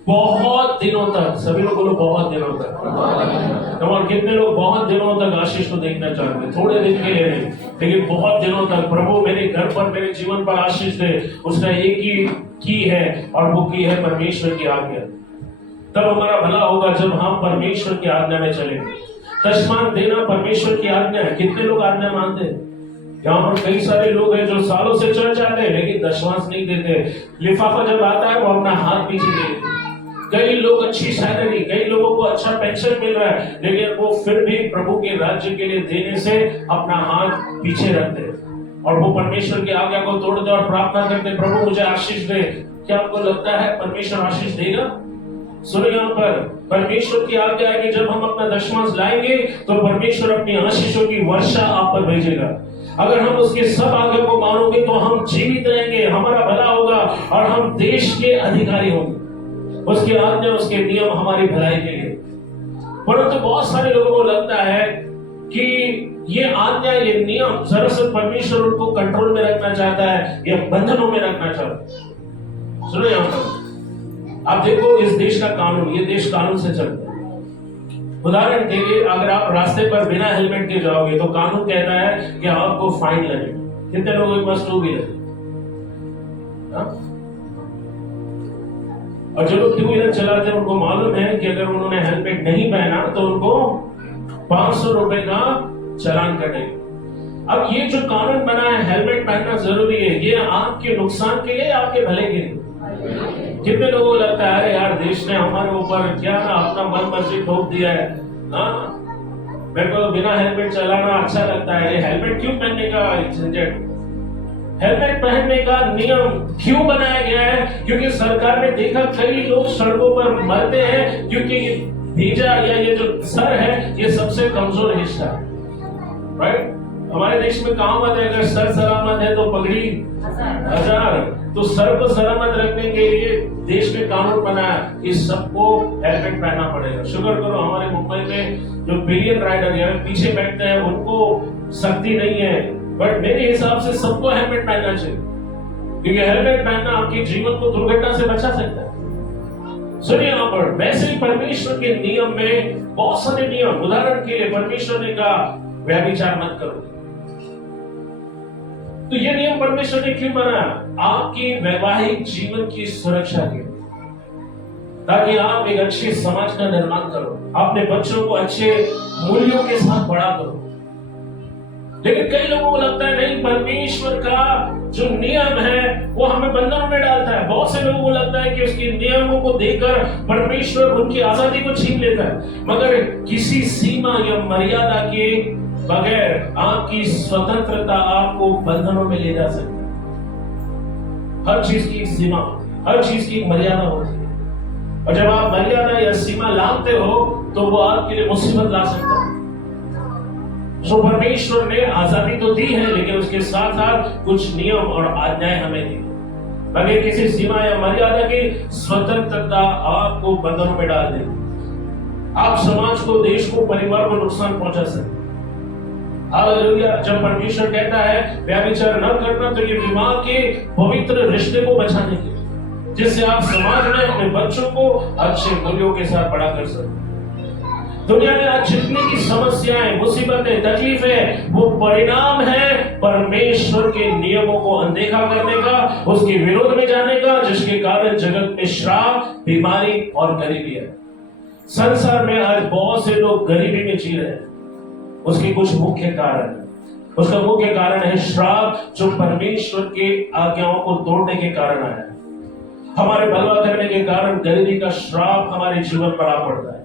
बहुत दिनों तक। सभी लोग बोलो बहुत दिनों तक। और कितने लोग बहुत दिनों तक आशीष को देखना चाहते हैं? थोड़े दिन के लिए नहीं, लेकिन बहुत दिनों तक। प्रभु मेरे घर पर, मेरे जीवन पर आशीष दे। उसका एक ही की है, और वो की है परमेश्वर की आज्ञा। तब हमारा भला होगा जब हम परमेश्वर की आज्ञा में चलेंगे। दशमांश देना परमेश्वर की आज्ञा है। कितने लोग आज्ञा मानते हैं? यहाँ पर कई सारे लोग हैं जो सालों से चल जाते हैं लेकिन दशमांश नहीं देते। लिफाफा जब आता है वो अपना हाथ पीछे दे देते। कई लोग अच्छी सैलरी, कई लोगों को अच्छा पेंशन मिल रहा है, लेकिन वो फिर भी प्रभु के राज्य के लिए देने से अपना हाथ पीछे रखते हैं और वो परमेश्वर की आज्ञा को तोड़ते और प्रार्थना करते, प्रभु मुझे आशीष दे। क्या आपको लगता है परमेश्वर आशीष देगा? सुनो, यहाँ पर परमेश्वर की आज्ञा है कि जब हम अपना दशमांश लाएंगे तो परमेश्वर अपनी आशीषों की वर्षा आप पर भेजेगा। अगर हम उसके सब आज्ञा को मानोगे तो हम जीवित रहेंगे, हमारा भला होगा और हम देश के अधिकारी होंगे। उसकी आज्ञा, उसके नियम हमारी भलाई के लिए। परंतु बहुत सारे लोगों को लगता है कि ये आज्ञा, ये नियम दरअसल परमेश्वर उनको कंट्रोल में रखना चाहता है या बंधनों में रखना चाहता है। सुनो, यहाँ पर आप देखो इस देश का कानून, ये देश कानून से चलता है। उदाहरण के लिए अगर आप रास्ते पर बिना हेलमेट के जाओगे तो कानून कहता है कि आपको फाइन लगेगा। कितने लोगों के पास टू व्हीलर? और जो लोग टू व्हीलर चलाते हैं उनको मालूम है कि अगर उन्होंने हेलमेट नहीं पहना तो उनको 500 रुपए का चालान कटेगा। अब ये जो कानून बना है, हेलमेट पहनना जरूरी है, ये आपके नुकसान के लिए, आपके भले के लिए। कितने लोगों को लगता है अरे यार देश ने हमारे ऊपर क्या ना अपना मन मर्जी ठोक दिया है, मेरे को बिना हेलमेट चलाना अच्छा लगता है, हेलमेट क्यों पहनने का झंझट? हेलमेट पहनने का नियम क्यों बनाया गया है? क्योंकि सरकार ने देखा कई लोग सड़कों पर मरते हैं क्योंकि भेजा या ये जो सर है ये सबसे कमजोर हिस्सा है, राइट? हमारे देश में कहावत है, अगर सर सलामत है तो पगड़ी हजार। तो सर को सलामत रखने के लिए देश ने कानून बनाया कि सबको हेलमेट पहनना पड़ेगा। शुक्र करो हमारे मुंबई में जो पिलियन राइडर या पीछे बैठते हैं उनको सख्ती नहीं है, बट मेरे हिसाब से सबको हेलमेट पहनना चाहिए, क्योंकि हेलमेट पहनना आपके जीवन को दुर्घटना से बचा सकता है। सुनिए, यहाँ पर वैसे ही परमेश्वर के नियम में बहुत सारे नियम, उदाहरण के लिए परमेश्वर ने कहा व्यभिचार मत करो। तो ये नियम परमेश्वर ने क्यों बनाया? आपकी वैवाहिक जीवन की सुरक्षा के लिए, ताकि आप एक अच्छे समाज का निर्माण करो, अपने बच्चों को अच्छे मूल्यों के साथ बड़ा करो। लेकिन कई लोगों को लगता है नहीं, परमेश्वर का जो नियम है वो हमें बंधन में डालता है। बहुत से लोगों को लगता है कि उसके नियमों को देकर परमेश्वर उनकी आजादी को छीन लेता है, मगर किसी सीमा या मर्यादा के बगैर आपकी स्वतंत्रता आपको बंधनों में ले जा सकती है। हर चीज की सीमा, हर चीज की मर्यादा होती है, और जब आप मर्यादा या सीमा लांघते हो तो वो आपके लिए मुसीबत ला सकता है। सो परमेश्वर ने आजादी तो दी है, लेकिन उसके साथ साथ कुछ नियम और आज्ञाएं हमें दी, बगैर किसी सीमा या मर्यादा की स्वतंत्रता आपको बंधनों में डाल देगी। आप समाज को, देश को, परिवार को नुकसान पहुंचा सकते। हालेलुया। जब परमेश्वर कहता है व्यभिचार न करना, तो ये विवाह के पवित्र रिश्ते को बचाने के लिए, जिससे आप समाज में अपने बच्चों को अच्छे मूल्यों के साथ बड़ा कर सकते। दुनिया में आज जितनी की समस्याएं, मुसीबतें, तकलीफें, वो परिणाम है परमेश्वर के नियमों को अनदेखा करने का, उसके विरोध में जाने का, जिसके कारण जगत में श्राप, बीमारी और गरीबी है। संसार में आज बहुत से लोग गरीबी में जी रहे हैं। उसके कुछ मुख्य कारण है। उसका मुख्य कारण है श्राप, जो परमेश्वर के आज्ञाओं को तोड़ने के कारण आया है। हमारे भला करने के कारण गरीबी का श्राप हमारे जीवन पर आ पड़ता है।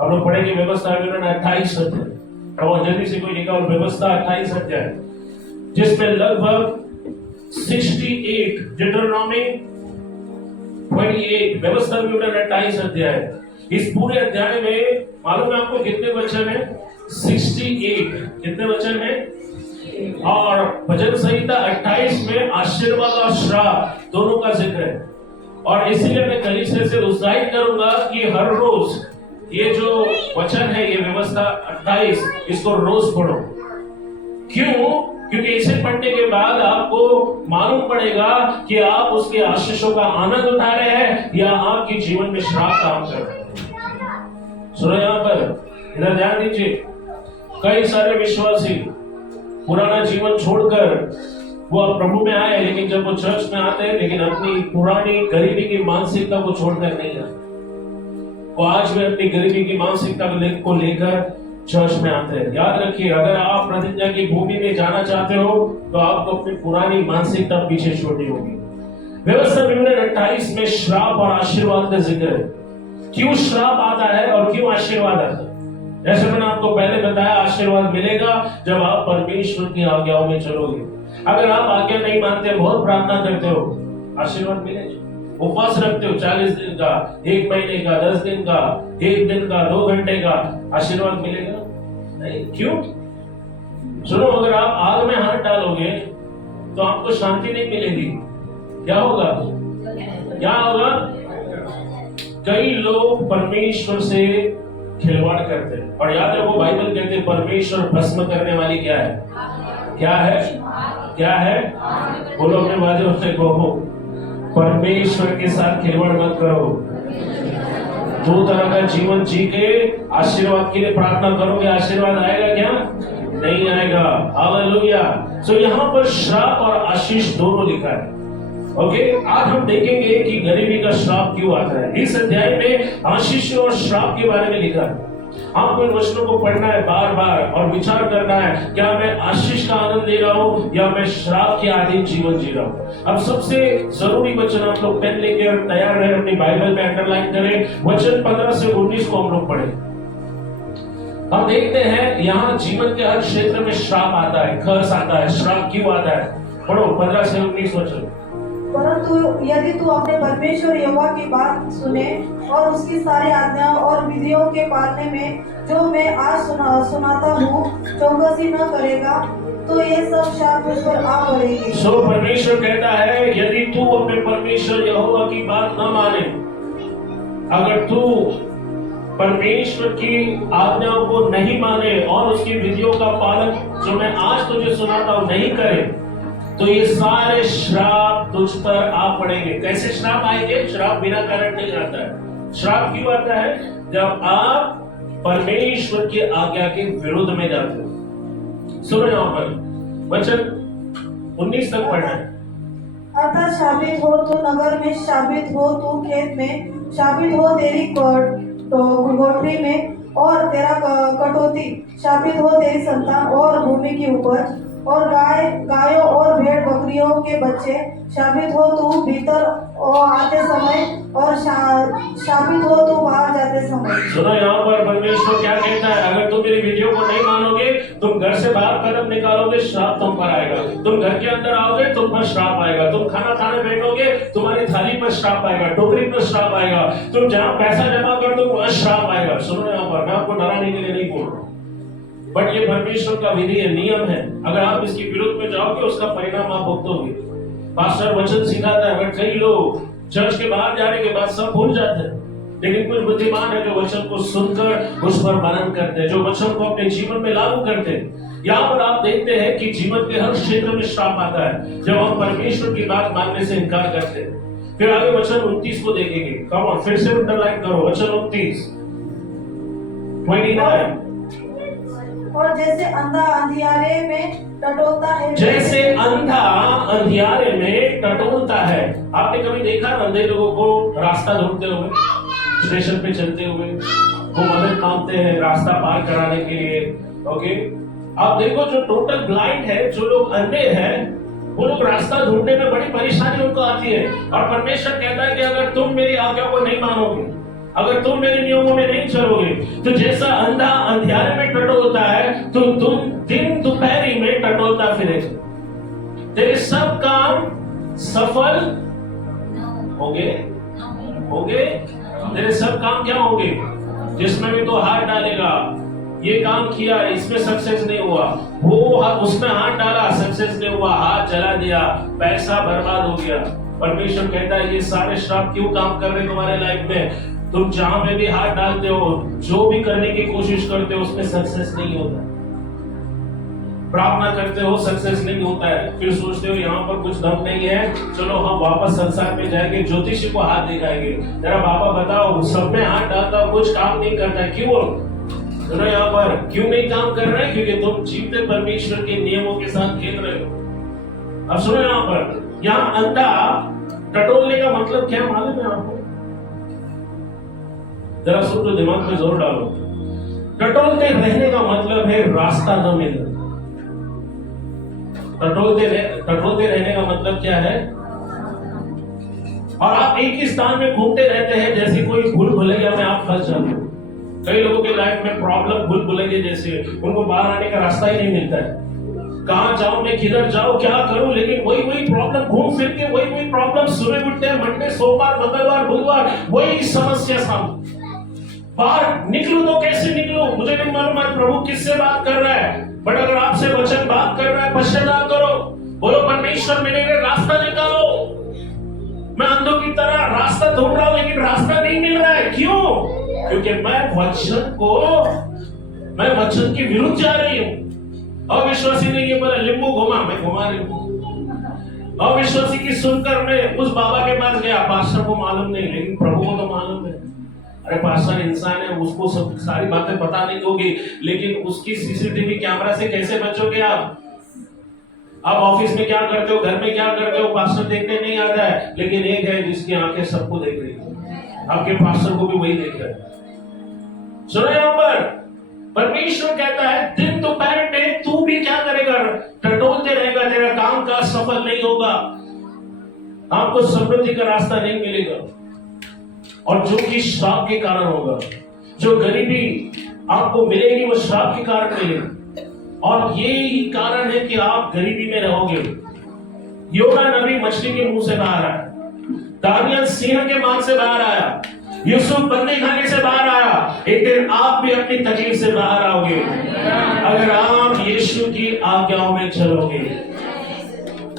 हम लोग पढ़ेंगे व्यवस्था विवरण 28 अध्याय, और जल्दी से कोई निकाल व्यवस्था 28 अध्याय, जिसमें लगभग 68 डिटरनॉमी 28 व्यवस्था विवरण 28 अध्याय। इस पूरे अध्याय में मालूम है आपको कितने वचन है? 68। कितने वचन है? और भजन संहिता 28 में आशीर्वाद और श्राप दोनों का जिक्र है। और इसीलिए मैं कलीसिया से उत्साहित करूंगा कि हर रोज ये जो वचन है, ये व्यवस्था 28, इसको रोज पढ़ो। क्यों? क्योंकि इसे पढ़ने के बाद आपको मालूम पड़ेगा कि आप उसके आशीषों का आनंद उठा रहे हैं या आपके जीवन में श्राप काम कर रहे हैं। सुनो, यहाँ पर इधर ध्यान दीजिए। कई सारे विश्वासी पुराना जीवन छोड़कर वो अब प्रभु में आए, लेकिन जब वो चर्च में आते हैं, लेकिन अपनी पुरानी गरीबी की मानसिकता को छोड़कर नहीं आते। वो आज भी अपनी गरीबी की मानसिकता को लेकर चर्च में आते हैं। याद रखिए, अगर आप प्रतिज्ञा की भूमि में जाना चाहते हो तो आपको अपनी पुरानी मानसिकता पीछे छोड़नी होगी। व्यवस्था विवरण 28 में श्राप और आशीर्वाद का जिक्र है। क्यों श्राप आता है और क्यों आशीर्वाद आता है। जैसे मैंने आपको पहले बताया, आशीर्वाद मिलेगा जब आप परमेश्वर की आज्ञाओं में चलोगे। अगर आप आज्ञा नहीं मानते, बहुत प्रार्थना करते हो, आशीर्वाद मिलेगा। उपवास रखते हो 40 दिन का, 1 महीने का, 10 दिन का, 1 दिन का, 2 घंटे का, आशीर्वाद मिलेगा नहीं। क्यों? सुनो, अगर आप आग में हाथ डालोगे तो आपको शांति नहीं मिलेगी। क्या होगा? क्या होगा? कई लोग परमेश्वर से खिलवाड़ करते हैं, और याद रखो बाइबल कहते हैं परमेश्वर भस्म करने वाली क्या है? क्या है? क्या है? बोलो अपने बाजू से, कहो परमेश्वर के साथ खिलवाड़ मत करो। 2 तरह का जीवन जी के आशीर्वाद के लिए प्रार्थना करोगे, आशीर्वाद आएगा क्या? नहीं आएगा। हालेलुया। सो यहाँ पर श्राप और आशीष दोनों लिखा है। ओके, आज हम देखेंगे कि गरीबी का श्राप क्यों आता है। इस अध्याय में आशीष और श्राप के बारे में लिखा है। आपको इन वचनों को पढ़ना है बार बार और विचार करना है, क्या मैं आशीष का आनंद ले रहा हूँ या मैं श्राप के अधीन जीवन जी रहा हूँ। अब सबसे जरूरी वचन, आप लोग पेन लेकर तैयार रहे, अपनी बाइबल में अंडरलाइन करें। वचन 15 से 19 को हम लोग पढ़े। हम देखते हैं यहाँ जीवन के हर क्षेत्र में श्राप आता है, कर्स आता है। श्राप क्यों आता है? पढ़ो 15 से 19 वचन। परंतु यदि तू अपने परमेश्वर यहोवा की बात सुने और उसकी सारी आज्ञाओं और विधियों के पालने में जो मैं आज सुनाता हूँ चौकसी न करेगा, तो ये सब शाप मुझ पर आ पड़ेंगे। सो परमेश्वर कहता है, यदि तू अपने परमेश्वर यहोवा की बात न माने, अगर तू परमेश्वर की आज्ञाओं को नहीं माने और उसकी विधियों का पालन जो मैं आज तुझे सुनाता हूँ नहीं करे, तो ये सारे श्राप तुझ पर आ पड़ेंगे। कैसे श्राप आएंगे? श्राप बिना कारण नहीं आता है। श्राप क्यों आता है? जब आप परमेश्वर की आज्ञा के विरुद्ध में जाते हो। सुनो यहाँ पर वचन 19 तक पढ़ना है। अर्थात शापित हो तू नगर में, शापित हो तू खेत में, शापित हो तेरी कोठरी में और तेरा कटौती, शापित हो तेरी संतान और भूमि की उपज, और गायों और भेड़ बकरियों के बच्चे, शापित हो तू भीतर आते समय और शापित हो तू बाहर जाते समय। सुनो यहाँ पर परमेश्वर क्या कहता है, अगर तुम मेरी विधियों को नहीं मानोगे, तुम घर से बाहर कदम निकालोगे, श्राप तुम पर आएगा। तुम घर के अंदर आओगे, तुम पर श्राप आएगा। तुम खाना खाने बैठोगे, तुम्हारी थाली पर श्राप आएगा, टोकरी पर श्राप आएगा। तुम जहाँ पैसा जमा कर दो वहाँ श्राप आएगा। सुनो यहाँ पर, मैं आपको डराने के लिए नहीं बोल रहा, बट ये परमेश्वर का विधि है, नियम है। अगर आप इसके विरुद्ध में जाओगे, उसका परिणाम आप भुगतोगे। पास्टर वचन सिखाता है, बट कई लोग चर्च के बाहर जाने के बाद सब भूल जाते हैं, लेकिन कुछ बुद्धिमान है जो वचन को सुनकर उस पर मनन करते हैं, जो वचन को अपने जीवन में लागू करते हैं। यहाँ पर आप देखते हैं कि जीवन के हर क्षेत्र में श्राप आता है जब हम परमेश्वर की बात मानने से इनकार करते हैं। फिर आगे वचन 29 को देखेंगे। कम ऑन, फिर से अंडरलाइन करो वचन 29 29। और जैसे अंधा अंधियारे में टटोलता है, जैसे अंधा अंधियारे में टटोलता है। आपने कभी देखा अंधे लोगों को रास्ता ढूंढते हुए, स्टेशन पे चलते हुए, वो मदद मांगते हैं रास्ता पार कराने के लिए। ओके, आप देखो जो टोटल ब्लाइंड है, जो लोग अंधे हैं, वो लोग रास्ता ढूंढने में बड़ी परेशानी उनको आती है। और परमेश्वर कहता है कि अगर तुम मेरी आज्ञा को नहीं मानोगे, अगर तुम मेरे नियमों में नहीं चलोगे, तो जैसा अंधा अंधियारे में टटोलता है, तो तुम दिन दोपहरी में टटोलता फिरेगा। तेरे सब काम सफल होंगे, तेरे सब काम क्या होंगे? जिसमें भी तो हाथ डालेगा, ये काम किया, इसमें सक्सेस नहीं हुआ, वो उसमें हाथ डाला, सक्सेस नहीं हुआ, हाथ जला दिया, पैसा बर्बाद हो गया। परमेश्वर कहता है ये सारे श्राप क्यों काम कर रहे तुम्हारे लाइफ में? तुम जहां पे भी हाथ डालते हो, जो भी करने की कोशिश करते हो, उसमें सक्सेस नहीं होता। प्रार्थना करते हो, सक्सेस नहीं होता है। फिर सोचते हो यहाँ पर कुछ दम नहीं है, चलो हम वापस संसार में जाएंगे, ज्योतिषी को हाथ दिखाएंगे, जरा बाबा बताओ, सब में हाथ डालता कुछ काम नहीं करता, क्यों? सुनो यहाँ पर, क्यों नहीं काम कर रहे? क्योंकि तुम जीवते परमेश्वर के नियमों के साथ खेल रहे हो। अब सुनो यहाँ पर, यहाँ अंधा टटोलने का मतलब क्या मालूम है आपको? जरा सुन लो, दिमाग में जोर डालो। टटोलते रहने का मतलब है रास्ता न मिलना। टटोलते रहने का मतलब क्या है? और आप एक ही स्थान में घूमते रहते हैं, जैसे कोई भूल भुलैया में आप फंस जाते हो। कई लोगों के लाइफ में प्रॉब्लम भूल भुलैया जैसे, उनको बाहर आने का रास्ता ही नहीं मिलता है। कहां जाऊं मैं, किधर जाऊं, क्या करूं, लेकिन वही प्रॉब्लम घूम फिर के वही प्रॉब्लम। सुबह उठते हैं, मंडे, सोमवार, मंगलवार, बुधवार, वही समस्या सामने। बाहर निकलूं तो कैसे निकलूं, मुझे नहीं मालूम है प्रभु किससे बात कर रहा है। बट अगर आपसे वचन बात कर रहा है, पश्चाताप करो, बोलो परमेश्वर मेरे लिए रास्ता निकालो। मैं अंधों की तरह रास्ता ढूंढ रहा हूं, लेकिन रास्ता नहीं मिल रहा है। क्यों? क्योंकि मैं वचन के विरुद्ध जा रही हूं। अविश्वासी ने ये बोला, लिंबू घुमा, मैं घुमा रही हूं। अविश्वासी की सुनकर मैं उस बाबा के पास गया, पास्टर को मालूम नहीं, लेकिन प्रभु को तो मालूम है। अरे पास्टर इंसान है, उसको सब सारी बातें पता नहीं होगी, लेकिन उसकी सीसीटीवी कैमरा से कैसे बचोगे आप? ऑफिस में क्या करते हो, घर में क्या करते हो, पास्टर देखने नहीं आता है, लेकिन एक है जिसकी आंखें सबको देख रही है, आपके पास्टर को भी वही देख रहा है। सुनो यहाँ पर परमेश्वर कहता है, दिन दोपहर में तू भी क्या करेगा, टटोलते रहेगा, तेरा काम का सफल नहीं होगा, आपको समृद्धि का रास्ता नहीं मिलेगा, और जो कि श्राप के कारण होगा। जो गरीबी आपको मिलेगी वो श्राप के कारण मिलेगी, और यही कारण है कि आप गरीबी में रहोगे। योना नबी मछली के मुंह से बाहर आया, दानियल सिंह के मांग से बाहर आया, यूसुफ बंदी खाने से बाहर आया। एक दिन आप भी अपनी तकलीफ से बाहर आओगे, अगर आप यीशु की आज्ञाओं में चलोगे।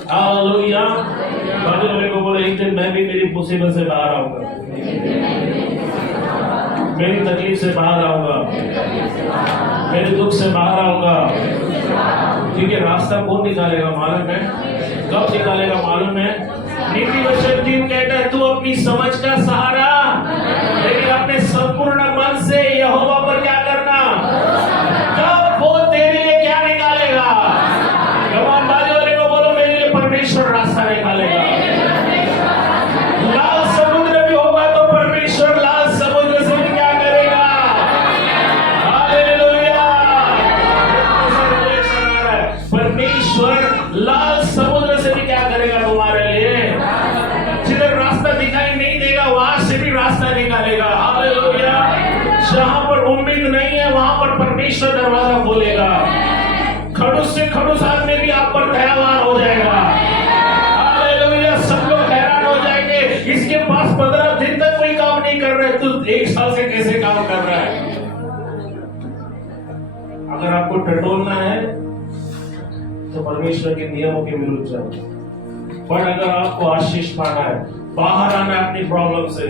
हालेलुया। बाजू वाले को बोले, एक दिन मैं भी मेरी मुसीबत से बाहर आऊंगा, मेरी तकलीफ से बाहर आऊंगा, मेरे दुख से बाहर आऊंगा। क्योंकि रास्ता कौन निकालेगा मालूम है? कब निकालेगा मालूम है? नीति वचन 3 कहता है, तू अपनी समझ का सहारा, लेकिन अपने संपूर्ण मन से यहोवा पर क्या करना, तब वो तेरे लिए क्या निकालेगा। जवान बाजू वाले को बोलो, मेरे लिए परमेश्वर रास्ता निकालेगा। लाल समुद्र भी होगा तो परमेश्वर लाल समुद्र से भी क्या करेगा। हालेलुया। परमेश्वर लाल समुद्र से भी क्या करेगा तुम्हारे लिए। जिधर रास्ता दिखाई नहीं देगा वहां से भी रास्ता निकालेगा। हालेलुया। जहां पर उम्मीद नहीं है वहां पर परमेश्वर दरवाजा खोलेगा। खड़ूस से खड़ूस आदमी भी आप पर दयावान हो जाएगा। हालेलुया। सब लोग हैरान हो जाएंगे, इसके पास 15 दिन तक कोई काम नहीं कर रहे, तू 1 साल से कैसे काम कर रहा है। अगर आपको टटोलना है तो परमेश्वर के नियमों के विरुद्ध जाओ। पर अगर आपको आशीष पाना है, बाहर आना है अपनी प्रॉब्लम से,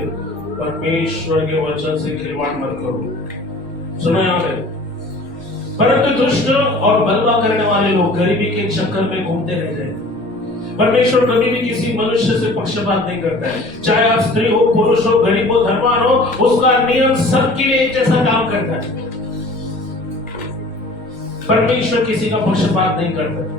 परमेश्वर के वचन से खिलवाड़ मत करो। सुनो यहाँ पे, परंतु दुष्ट और बलवा करने वाले लोग गरीबी के चक्कर में घूमते रह जाए। परमेश्वर कभी भी किसी मनुष्य से पक्षपात नहीं करता है, चाहे आप स्त्री हो, पुरुष हो, गरीब हो, धनवान हो, उसका नियम सबके लिए एक जैसा काम करता है। परमेश्वर किसी का पक्षपात नहीं करता।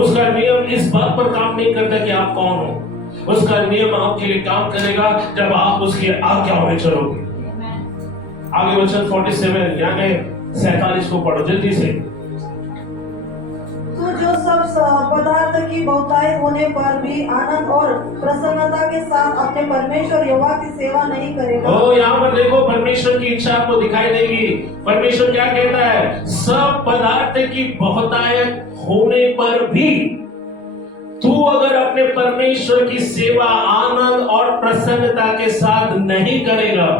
उसका नियम इस बात पर काम नहीं करता कि आप कौन हो, उसका नियम आपके लिए काम करेगा जब आप उसकी आज्ञाओं में चलोगे। आगे वचन 47 यानी 47 को पढ़ो जल्दी से। तू जो सब पदार्थ की बहुतायत होने पर भी आनंद और प्रसन्नता के साथ अपने परमेश्वर यहोवा की सेवा नहीं करेगा। ओ यहाँ पर देखो, परमेश्वर की इच्छा आपको दिखाई देगी। परमेश्वर क्या कहता है, सब पदार्थ की बहुतायत होने पर भी तू अगर अपने परमेश्वर की सेवा आनंद और प्रसन्नता के साथ नहीं करेगा।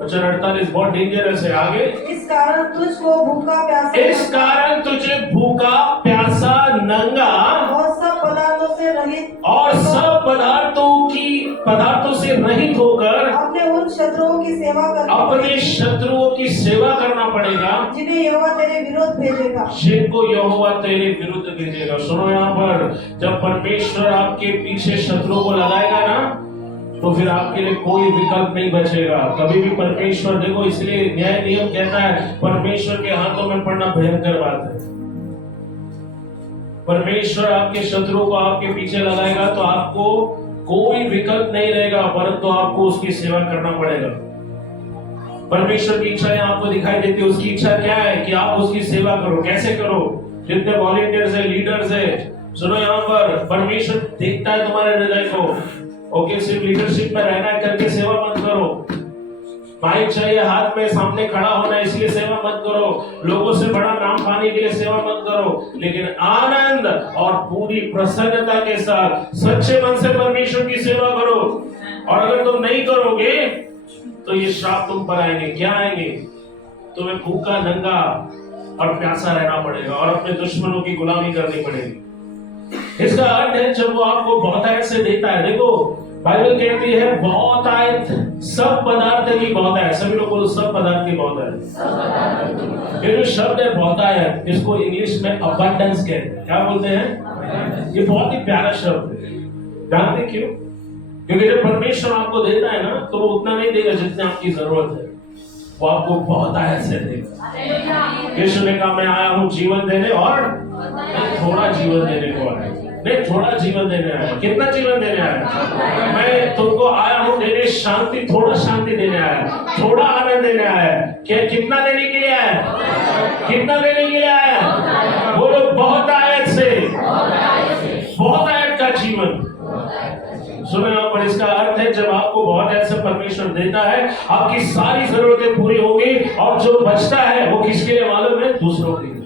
वचन 48 बहुत डेंजरस है। आगे, इस कारण तुझको भूखा प्यासा, इस कारण तुझे भूखा प्यासा नंगा और सब पदार्थों से रहित, और सब पदार्थों से रहित होकर अपने उन शत्रुओं की सेवा करना, अपने शत्रुओं की सेवा करना पड़ेगा, जिन्हें यहोवा तेरे विरुद्ध भेजेगा, जिनको यहोवा तेरे विरुद्ध भेजेगा। सुनो यहाँ पर, जब परमेश्वर आपके पीछे शत्रुओं को लगाएगा ना, तो फिर आपके लिए कोई विकल्प नहीं बचेगा कभी भी। परमेश्वर देखो, इसलिए न्याय नियम कहता है परमेश्वर के हाथों में पड़ना भयंकर बात है। परमेश्वर आपके शत्रुओं को आपके पीछे लगाएगा तो आपको कोई विकल्प नहीं रहेगा, परंतु आपको उसकी सेवा करना पड़ेगा। परमेश्वर की इच्छा आपको दिखाई देती है। उसकी इच्छा क्या है कि आप उसकी सेवा करो। कैसे करो? जितने वॉलंटियर्स है, लीडर्स है, सुनो यहाँ पर, परमेश्वर देखता है तुम्हारे हृदय को। ओके, सिर्फ लीडरशिप में रहना है करके सेवा मत करो। माइक चाहिए हाथ में, सामने खड़ा होना है इसलिए सेवा मत करो। लोगों से बड़ा नाम पाने के लिए सेवा मत करो, लेकिन आनंद और पूरी प्रसन्नता के साथ सच्चे मन से परमेश्वर की सेवा करो। और अगर तुम नहीं करोगे तो ये श्राप तुम पर आएंगे। क्या आएंगे? तुम्हें भूखा, नंगा और प्यासा रहना पड़ेगा और अपने दुश्मनों की गुलामी करनी पड़ेगी। इसका अर्थ है जब वो आपको बहुतायत से देता है, देखो बाइबल कहती है बहुतायत सब पदार्थ की बहुतायत। सभी लोग बोलो सब पदार्थ की बहुतायत। ये जो शब्द है बहुतायत, इसको इंग्लिश में अबंडेंस कहते हैं। क्या बोलते हैं? ये बहुत ही प्यारा शब्द है। जानते क्यों? क्योंकि जब परमेश्वर आपको देता है ना, तो वो उतना नहीं देगा जितने आपकी जरूरत है, वो आपको बहुतायत से देगा। यीशु ने कहा मैं आया हूँ जीवन देने, और थोड़ा जीवन देने को आया। नहीं, थोड़ा जीवन देने आया। कितना जीवन देने आया? मैं तुमको आया हूँ देने शांति, थोड़ा शांति देने आया, थोड़ा आनंद देने आया। क्या कितना देने के लिए आया? कितना देने के लिए आया? वो लोग बहुतायत से, बहुतायत का जीवन। सुनो यहाँ पर, इसका अर्थ है जब आपको बहुतायत से परमेश्वर देता है, आपकी सारी जरूरतें पूरी होगी, और जो बचता है वो किसके लिए मालूम है? दूसरों के लिए।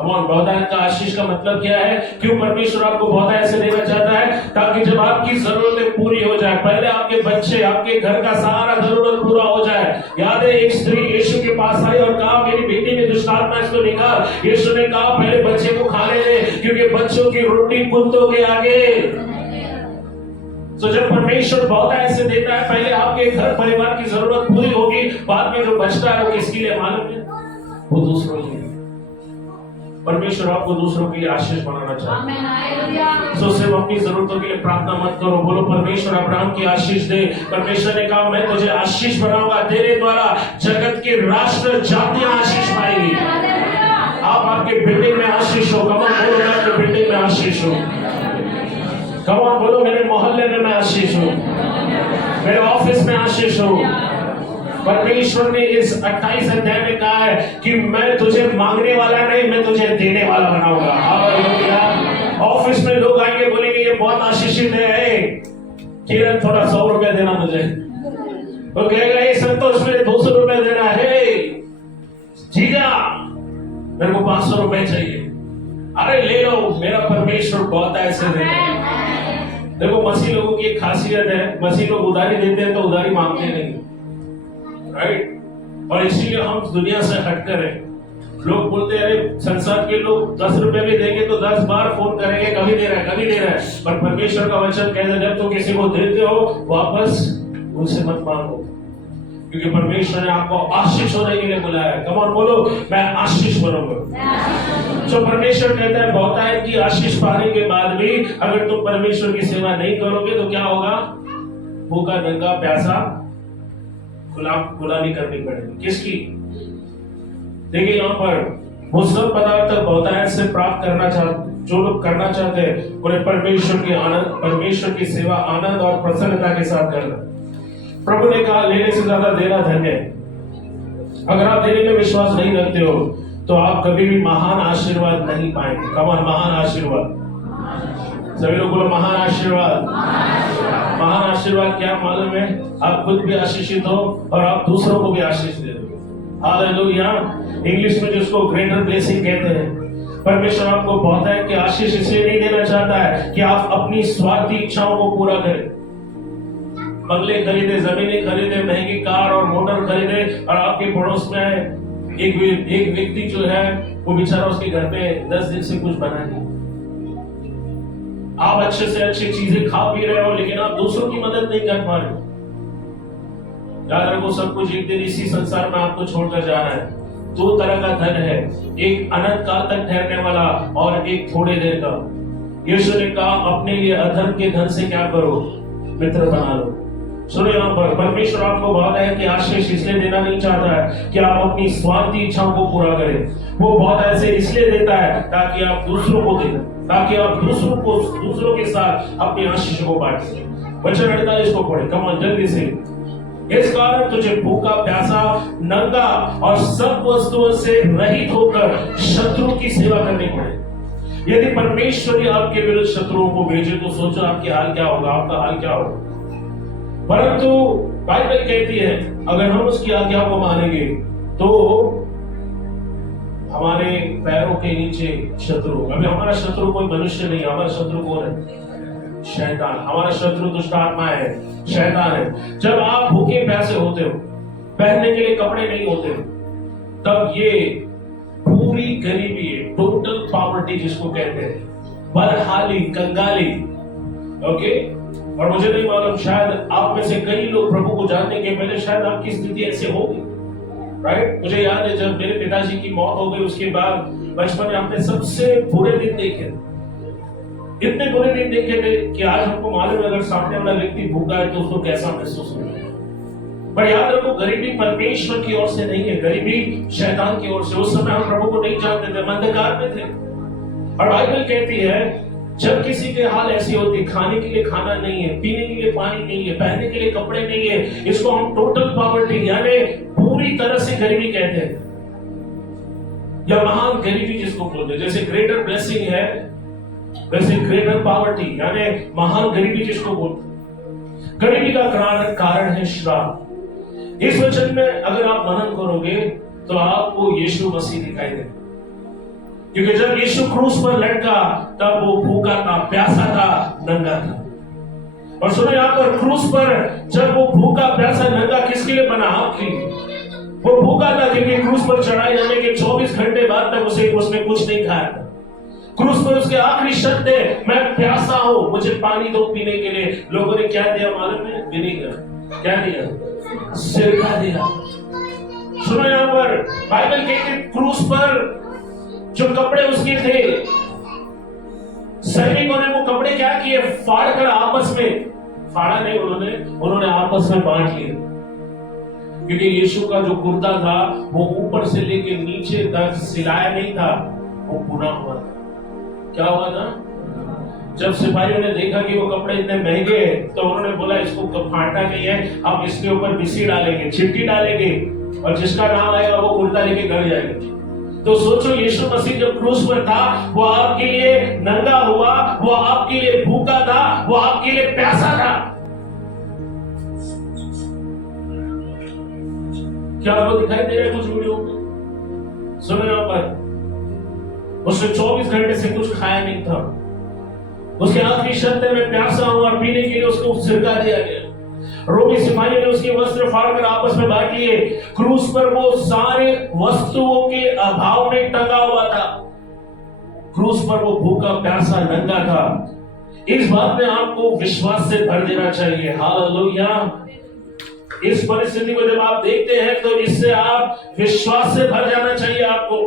बहुतायत का आशीष का मतलब क्या है? क्यों परमेश्वर आपको बहुतायत से देना चाहता है? ताकि जब आपकी जरूरतें पूरी हो जाए, पहले आपके बच्चे, आपके घर का सारा जरूरत पूरा हो जाए। याद है एक स्त्री यीशु के पास आई और कहा मेरी बेटी में दुष्ट आत्मा इसको निकाल। यीशु ने कहा पहले बच्चे को खाने दे, क्योंकि बच्चों की रोटी कुत्तों के आगे। तो जब परमेश्वर बहुतायत से देता है, पहले आपके घर परिवार की जरूरत पूरी होगी, बाद में जो बचता है वो किसके लिए मालूम है? वो दूसरों के लिए। परमेश्वर आपको दूसरों के लिए आशीष बनाना चाहता है। तो सिर्फ अपनी जरूरतों के लिए प्रार्थना मत करो, बोलो परमेश्वर अब्राहम की आशीष दे। परमेश्वर ने कहा मैं तुझे आशीष बनाऊंगा, तेरे द्वारा जगत के राष्ट्र जातियां आशीष पाएंगी। आप आपके बिल्डिंग में आशीष हो। कमान बोलो मैं आपके बिल्डिंग में आशीष हूँ। कमान बोलो मेरे मोहल्ले में मैं आशीष हूँ, मेरे ऑफिस में आशीष हूँ। परमेश्वर ने इस 28 अध्याय में कहा है कि मैं तुझे मांगने वाला नहीं, मैं तुझे देने वाला बनाऊंगा। हालेलुया। ऑफिस में लोग आएंगे, बोलेंगे ये बहुत आशीषित है, किरण थोड़ा 100 रुपए देना मुझे। वो कहेगा ये संतोष में 200 रुपए देना है। जीजा मेरे को 500 रुपए चाहिए। अरे ले लो, मेरा परमेश्वर बहुत ऐसे देता है। देखो मसीह लोगों की एक खासियत है, मसीह लोग उधारी देते हैं तो उधारी मांगते नहीं, राइट? और इसीलिए हम दुनिया से हटकर हैं। लोग बोलते हैं अरे संसार के लोग 10 रुपए भी देंगे तो 10 बार फोन करेंगे, कभी दे रहा है, कभी दे रहा है। पर परमेश्वर का वचन कहता है जब तुम किसी को देते हो वापस उनसे मत मांगो, क्योंकि परमेश्वर ने आपको आशीष होने के लिए बुलाया है। कम ऑन बोलो मैं आशीष बनूंगा। जो परमेश्वर कहता है बहुतायत की आशीष पाने के बाद भी अगर तुम परमेश्वर की सेवा नहीं करोगे तो क्या होगा? भूखा, नंगा, प्यासा, गुलामी करनी पड़ेगी। किसकी? देखिए यहाँ पर वो सब पदार्थ बहुतायत से प्राप्त करना चाहते, जो लोग करना चाहते हैं उन्हें परमेश्वर की आनंद, परमेश्वर की सेवा आनंद और प्रसन्नता के साथ करना। प्रभु ने कहा लेने से ज्यादा देना धन्य है। अगर आप देने में विश्वास नहीं रखते हो तो आप कभी भी महान आशीर्वाद नहीं पाएंगे। कमान महान आशीर्वाद। सभी लोग बोलो महान आशीर्वाद। महान आशीर्वाद क्या मालूम है? आप खुद भी आशीषित हो और आप दूसरों को भी आशीष दे दो। हालेलुया। इंग्लिश में जिसको ग्रेटर ब्लेसिंग कहते हैं। परमेश्वर आपको बहुतायत की आशीष इसलिए नहीं देना चाहता है कि आप अपनी स्वार्थी इच्छाओं को पूरा करें। बंगले खरीदे, जमीनें खरीदे, महंगी कार और मोटर खरीदे और आपके पड़ोस में एक व्यक्ति जो है वो बेचारा उसके घर में 10 दिन से कुछ बना नहीं। आप अच्छे से अच्छी चीजें खा पी रहे हो लेकिन आप दूसरों की मदद नहीं कर पा रहे हो। याद रखो सब कुछ एक दिन इसी संसार में आपको छोड़कर जाना है। 2 तरह का धन है, एक अनंत काल तक ठहरने वाला और एक थोड़ी देर का। यीशु ने कहा अपने लिए अधर्म के धन से क्या करो? मित्र बना लो। सुनो यहाँ पर परमेश्वर आपको बहुतायत की आशीष इसलिए देना नहीं चाहता है कि आप अपनी स्वार्थी इच्छाओं को पूरा करें। वो बहुतायत से इसलिए देता है ताकि आप दूसरों को दें, ताकि आप दूसरों के साथ अपनी आशीष को बांटें। वचन 48 को पढ़े, कम ऑन जल्दी से। इस कारण तुझे भूखा, प्यासा, नंगा और सब वस्तुओं से रहित होकर शत्रु की सेवा करनी पड़े। यदि परमेश्वर ही आपके विरुद्ध शत्रुओं को भेजे तो सोचो आपकी हाल क्या होगा, आपका हाल क्या होगा। परंतु बाइबल कहती है अगर हम उसकी आज्ञा को मानेंगे तो हमारे पैरों के नीचे शत्रु। अभी हमारा शत्रु कोई मनुष्य नहीं, हमारा शत्रु कौन है? शैतान। हमारा शत्रु दुष्ट आत्मा है, शैतान है। जब आप भूखे प्यासे होते हो, पहनने के लिए कपड़े नहीं होते, तब ये पूरी गरीबी है, टोटल पॉवर्टी जिसको कहते हैं, बदहाली, कंगाली। ओके, और मुझे नहीं मालूम, शायद आप में से कई लोग प्रभु को जानने के पहले शायद आपकी स्थिति ऐसे होगी, राइट? मुझे याद है जब मेरे पिताजी की मौत हो गई, उसके बाद बचपन में आपने सबसे बुरे दिन देखे, इतने बुरे दिन देखे थे कि आज हमको मालूम है अगर सामने वाला व्यक्ति भूखा है तो उसको कैसा महसूस होगा। पर याद रखो, गरीबी परमेश्वर की ओर से नहीं है, गरीबी शैतान की ओर से। उस समय हम प्रभु को नहीं जानते थे, अंधकार में थे। और बाइबल कहती है जब किसी के हाल ऐसी होती, खाने के लिए खाना नहीं है, पीने के लिए पानी नहीं है, पहनने के लिए कपड़े नहीं है, इसको हम टोटल पॉवर्टी यानी पूरी तरह से गरीबी कहते हैं, या महान गरीबी जिसको बोलते हैं। जैसे ग्रेटर ब्लेसिंग है वैसे ग्रेटर पॉवर्टी यानी महान गरीबी जिसको बोलते हैं। गरीबी का कारण है श्राप। इस वचन में अगर आप मनन करोगे तो आपको यीशु मसीह दिखाई देगा, क्योंकि जब यीशु क्रूस पर लटका तब वो भूखा था, प्यासा था, नंगा था। और सुनो यहाँ पर, क्रूस पर जब वो भूखा प्यासा नंगा किसके लिए बना? आपके लिए। वो भूखा था क्योंकि क्रूस पर चढ़ाए जाने के 24 घंटे बाद तक उसने कुछ नहीं खाया था। क्रूस पर उसके आखिरी शब्द थे, मैं प्यासा हूं, मुझे पानी दो पीने के लिए। लोगों ने क्या दिया मालूम है? विनेगर। क्या दिया? सिरका दिया। सुनो यहाँ पर, बाइबल कहती क्रूस पर जो कपड़े उसके थे, सैनिकों ने वो कपड़े क्या किए? फाड़ कर आपस में, फाड़ा नहीं उन्होंने आपस में बांट लिए, क्योंकि यीशु का जो कुर्ता था वो ऊपर से लेके नीचे तक सिलाया नहीं था, वो बुना हुआ था। क्या हुआ था? जब सिपाहियों ने देखा कि वो कपड़े इतने महंगे हैं तो उन्होंने बोला इसको फाड़ना नहीं है, अब इसके ऊपर बिस्सी डालेंगे, चिट्ठी डालेंगे, और जिसका नाम आएगा वो कुर्ता लेके घर जाएगा। तो सोचो, यीशु मसीह जब क्रूस पर था वो आपके लिए नंगा हुआ, वो आपके लिए भूखा था, वो आपके लिए प्यासा था। क्या आपको दिखाई दे रहा है कुछ वीडियो में? सुनो यहाँ पर, उसने 24 घंटे से कुछ खाया नहीं था। उसके आखिरी शब्द में प्यासा हूं, और पीने के लिए उसको सिरका दिया गया। रोमी सिपाहियों ने उसके वस्त्र फाड़कर आपस में बांट लिए। क्रूस पर वो सारे वस्तुओं के अभाव में टंगा हुआ था। क्रूस पर वो भूखा प्यासा नंगा था। इस बात में आपको विश्वास से भर देना चाहिए। हालेलुया। इस परिस्थिति को जब आप देखते हैं तो इससे आप विश्वास से भर जाना चाहिए आपको।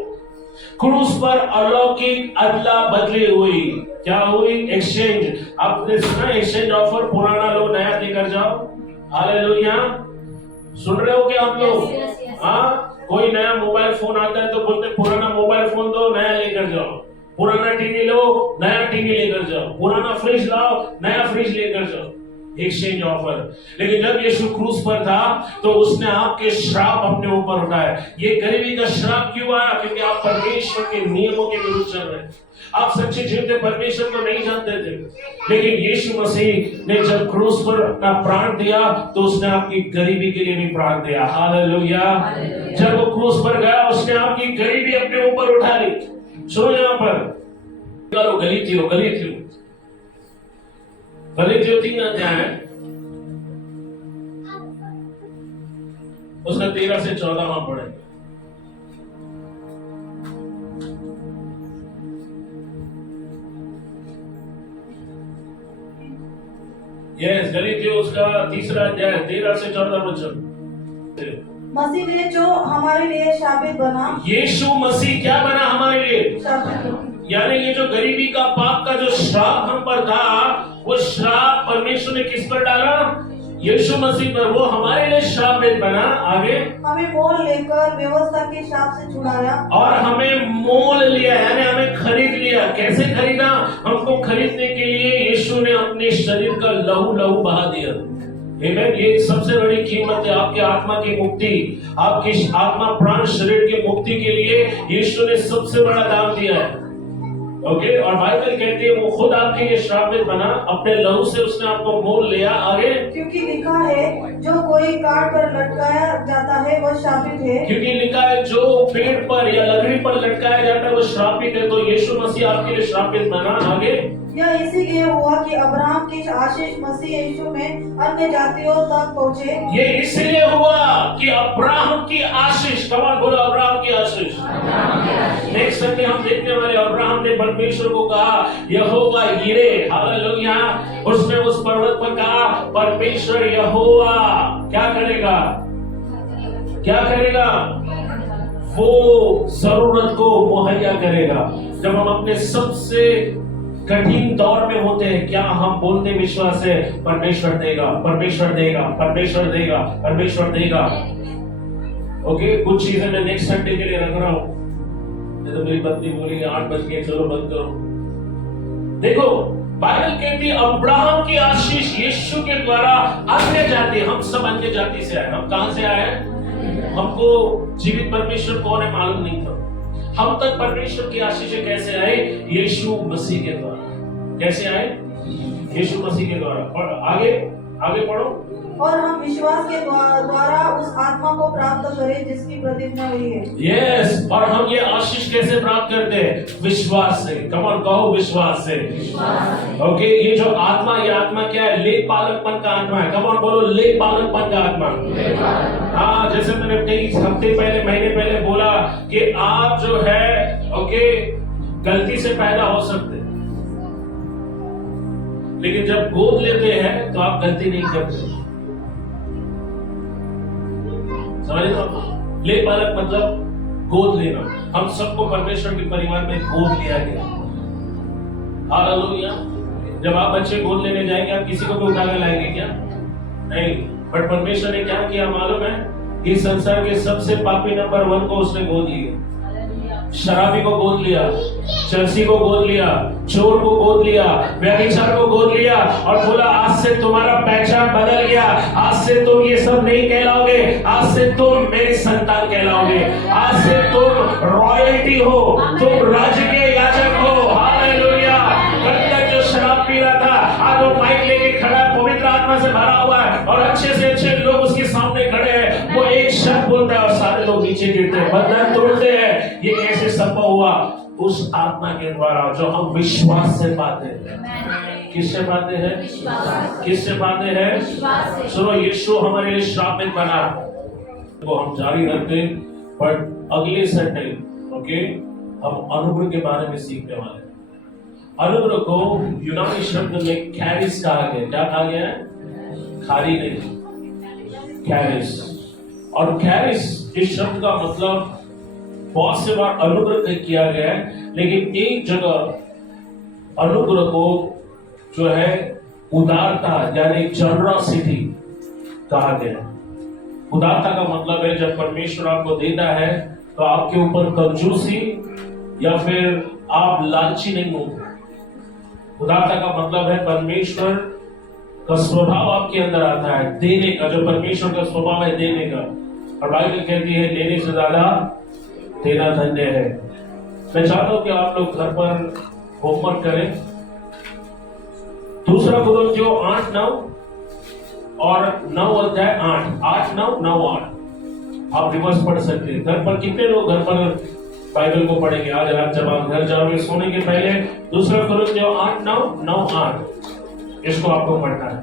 क्रूस पर अलौकिक अदला बदली हुई। क्या हुई? एक्सचेंज। आपने सुना एक्सचेंज ऑफर? पुराना लो, नया देकर जाओ। हालेलुया। सुन रहे हो क्या आप लोग? हाँ, कोई नया मोबाइल फोन आता है तो बोलते पुराना मोबाइल फोन दो, नया लेकर जाओ। पुराना टीवी लो, नया टीवी लेकर जाओ। पुराना फ्रिज लाओ, नया फ्रिज लेकर जाओ। Exchange offer. लेकिन जब यीशु क्रूस पर था तो उसने आपके श्राप अपने ऊपर उठाए। ये गरीबी का श्राप क्यों आया? क्योंकि आप परमेश्वर के नियमों के विरुद्ध चल रहे हैं। आप सच्चे जीवते परमेश्वर को नहीं जानते थे, लेकिन यीशु मसीह ने जब क्रूस पर अपना प्राण दिया तो उसने आपकी गरीबी के लिए भी प्राण दिया। हालेलुया। जब वो क्रूस पर गया उसने आपकी गरीबी अपने ऊपर उठा ली। सुनो यहाँ पर, गलीतियों 3 अध्याय उसका 13 से 14 पढ़े। यस, गलीतियों उसका 3 अध्याय 13 से 14 वचन। मसीह ने जो हमारे लिए शाबित बना। यीशु मसीह क्या बना हमारे लिए? शाबित। यानी ये जो गरीबी का पाप का जो श्राप हम पर था, वो श्राप परमेश्वर ने किस पर डाला? यीशु मसीह पर। वो हमारे लिए शाबित बना। आगे, हमें मोल लेकर व्यवस्था के शाप से छुड़ाया। और हमें मोल लिया, यानी हमें खरीद लिया। कैसे खरीदा? हमको खरीदने के लिए यीशु ने अपने शरीर का लहू बहा दिया। ये सबसे बड़ी कीमत है आपके आत्मा की मुक्ति, आपकी आत्मा प्राण शरीर की मुक्ति के लिए यीशु ने सबसे बड़ा दाम दिया है। ओके, और बाइबल कहती है वो खुद आपके लिए श्रापित बना, अपने लहू से उसने आपको मोल लिया। आगे, क्योंकि लिखा है जो कोई काट पर लटकाया जाता है वह शापित है। क्योंकि लिखा है जो पेड़ पर या लकड़ी पर लटकाया जाता है वो श्रापित है। तो यीशु मसीह आपके लिए श्रापित बना। आगे, यह इसीलिए हुआ कि अब्राहम की आशीष मसीह यीशु में अन्य जातियों तक पहुँचे। ये इसलिए हुआ कि अब्राहम की आशीष, कमान बोलो अब्राहम की आशीष। नेक्स्ट संडे हम देखने वाले, अब्राहम ने परमेश्वर को कहा यहोवा यिरे, हालेलुया। उसने उस पर्वत पर कहा परमेश्वर यहोवा क्या करेगा, क्या करेगा, वो जरूरत को मुहैया करेगा। जब हम अपने सबसे कठिन दौर में होते हैं, क्या हम बोलते विश्वास से परमेश्वर देगा, परमेश्वर देगा, परमेश्वर देगा, परमेश्वर देगा। ओके, कुछ चीजें मैं नेक्स्ट संडे के लिए रख रहा हूं। तो मेरी पत्नी बोली 8 बज गए, चलो बंद करो। देखो बाइबल कहती है अब्राहम की आशीष यीशु के द्वारा अन्य जाति, हम सब अन्य जाति से आए। हम कहां से आए? हमको जीवित परमेश्वर कौन है मालूम नहीं था। हम तक परमेश्वर की आशीष कैसे आए? यीशु मसीह के द्वारा। कैसे आए? यीशु मसीह के द्वारा। और आगे आगे पढ़ो। और हम विश्वास के द्वारा उस आत्मा को प्राप्त करें जिसकी प्रतिज्ञा हुई है। यस, और हम ये आशीष कैसे प्राप्त करते हैं? विश्वास से। कम ऑन कहो, विश्वास से। ओके, ये जो आत्मा, ये आत्मा क्या है? लेख पालकपन का आत्मा है। कम ऑन बोलो, लेख पालकपन का आत्मा। हाँ, जैसे मैंने कई हफ्ते पहले, महीने पहले बोला कि आप जो है ओके गलती से पैदा हो सकते, लेकिन जब गोद लेते हैं तो आप गलती नहीं करते। समझ लो, ले पालक मतलब गोद लेना। हम सबको परमेश्वर के परिवार में गोद लिया गया। हालेलुया। जब आप बच्चे गोद लेने जाएंगे, आप किसी को भी उठा कर लाएंगे क्या? नहीं। बट परमेश्वर ने क्या किया मालूम है? इस संसार के सबसे पापी नंबर 1 को उसने गोद लिया। शराबी को गोद लिया, चर्सी को गोद लिया, चोर को गोद लिया, व्यभिचार को गोद लिया और बोला आज से तुम्हारा पहचान बदल गया। आज से तुम ये सब नहीं कहलाओगे, आज से तुम मेरी संतान कहलाओगे। आज से तुम रॉयल्टी हो, तुम राज्य के याजक हो। हालेलुया। कल तक जो शराब पी रहा था, आज वो माइक लेके खड़ा, पवित्र आत्मा से भरा हुआ है और अच्छे से अच्छे लोग उसके सामने खड़े हैं। वो एक शब्द बोलता है और सारे लोग नीचे गिरते हैं, बंधन तोड़ते हैं। ये कैसे संभव हुआ? उस आत्मा के द्वारा जो हम विश्वास से पाते हैं। किससे पाते हैं? किससे पाते हैं? सुनो, यीशु हमारे लिए श्रापित बना। तो हम जारी रखते, पर अगले संडे ओके हम अनुग्रह के बारे में सीखने वाले हैं। अनुग्रह को यूनानी शब्द में कैरिस कहा गया। क्या कहा गया है? खाली नहीं, कैरिस। और कैरिस इस शब्द का मतलब बहुत से बार अनुग्रह किया गया है, लेकिन एक जगह अनुग्रह को जो है उदारता यानी जनरॉसिटी कहा गया है। उदारता का मतलब है जब परमेश्वर आपको देता है तो आपके ऊपर कंजूसी या फिर आप लालची नहीं होते। उदारता का मतलब है परमेश्वर का स्वभाव आपके अंदर आता है, देने का। जो परमेश्वर का स्वभाव है देने का। और बाइबल कहती है लेने से ज्यादा देना धन्य है। मैं चाहता हूं कि आप लोग घर पर होमवर्क करें। दूसरा कुरिन्थियों 8:9 और 9 अध्याय 8:9 आप रिवर्स पढ़ सकते हैं। घर पर कितने लोग घर पर बाइबल को पढ़ेंगे? आज रात जब आप घर जाओगे सोने के पहले दूसरा कुरिन्थियों 8:9 इसको आपको पढ़ना है।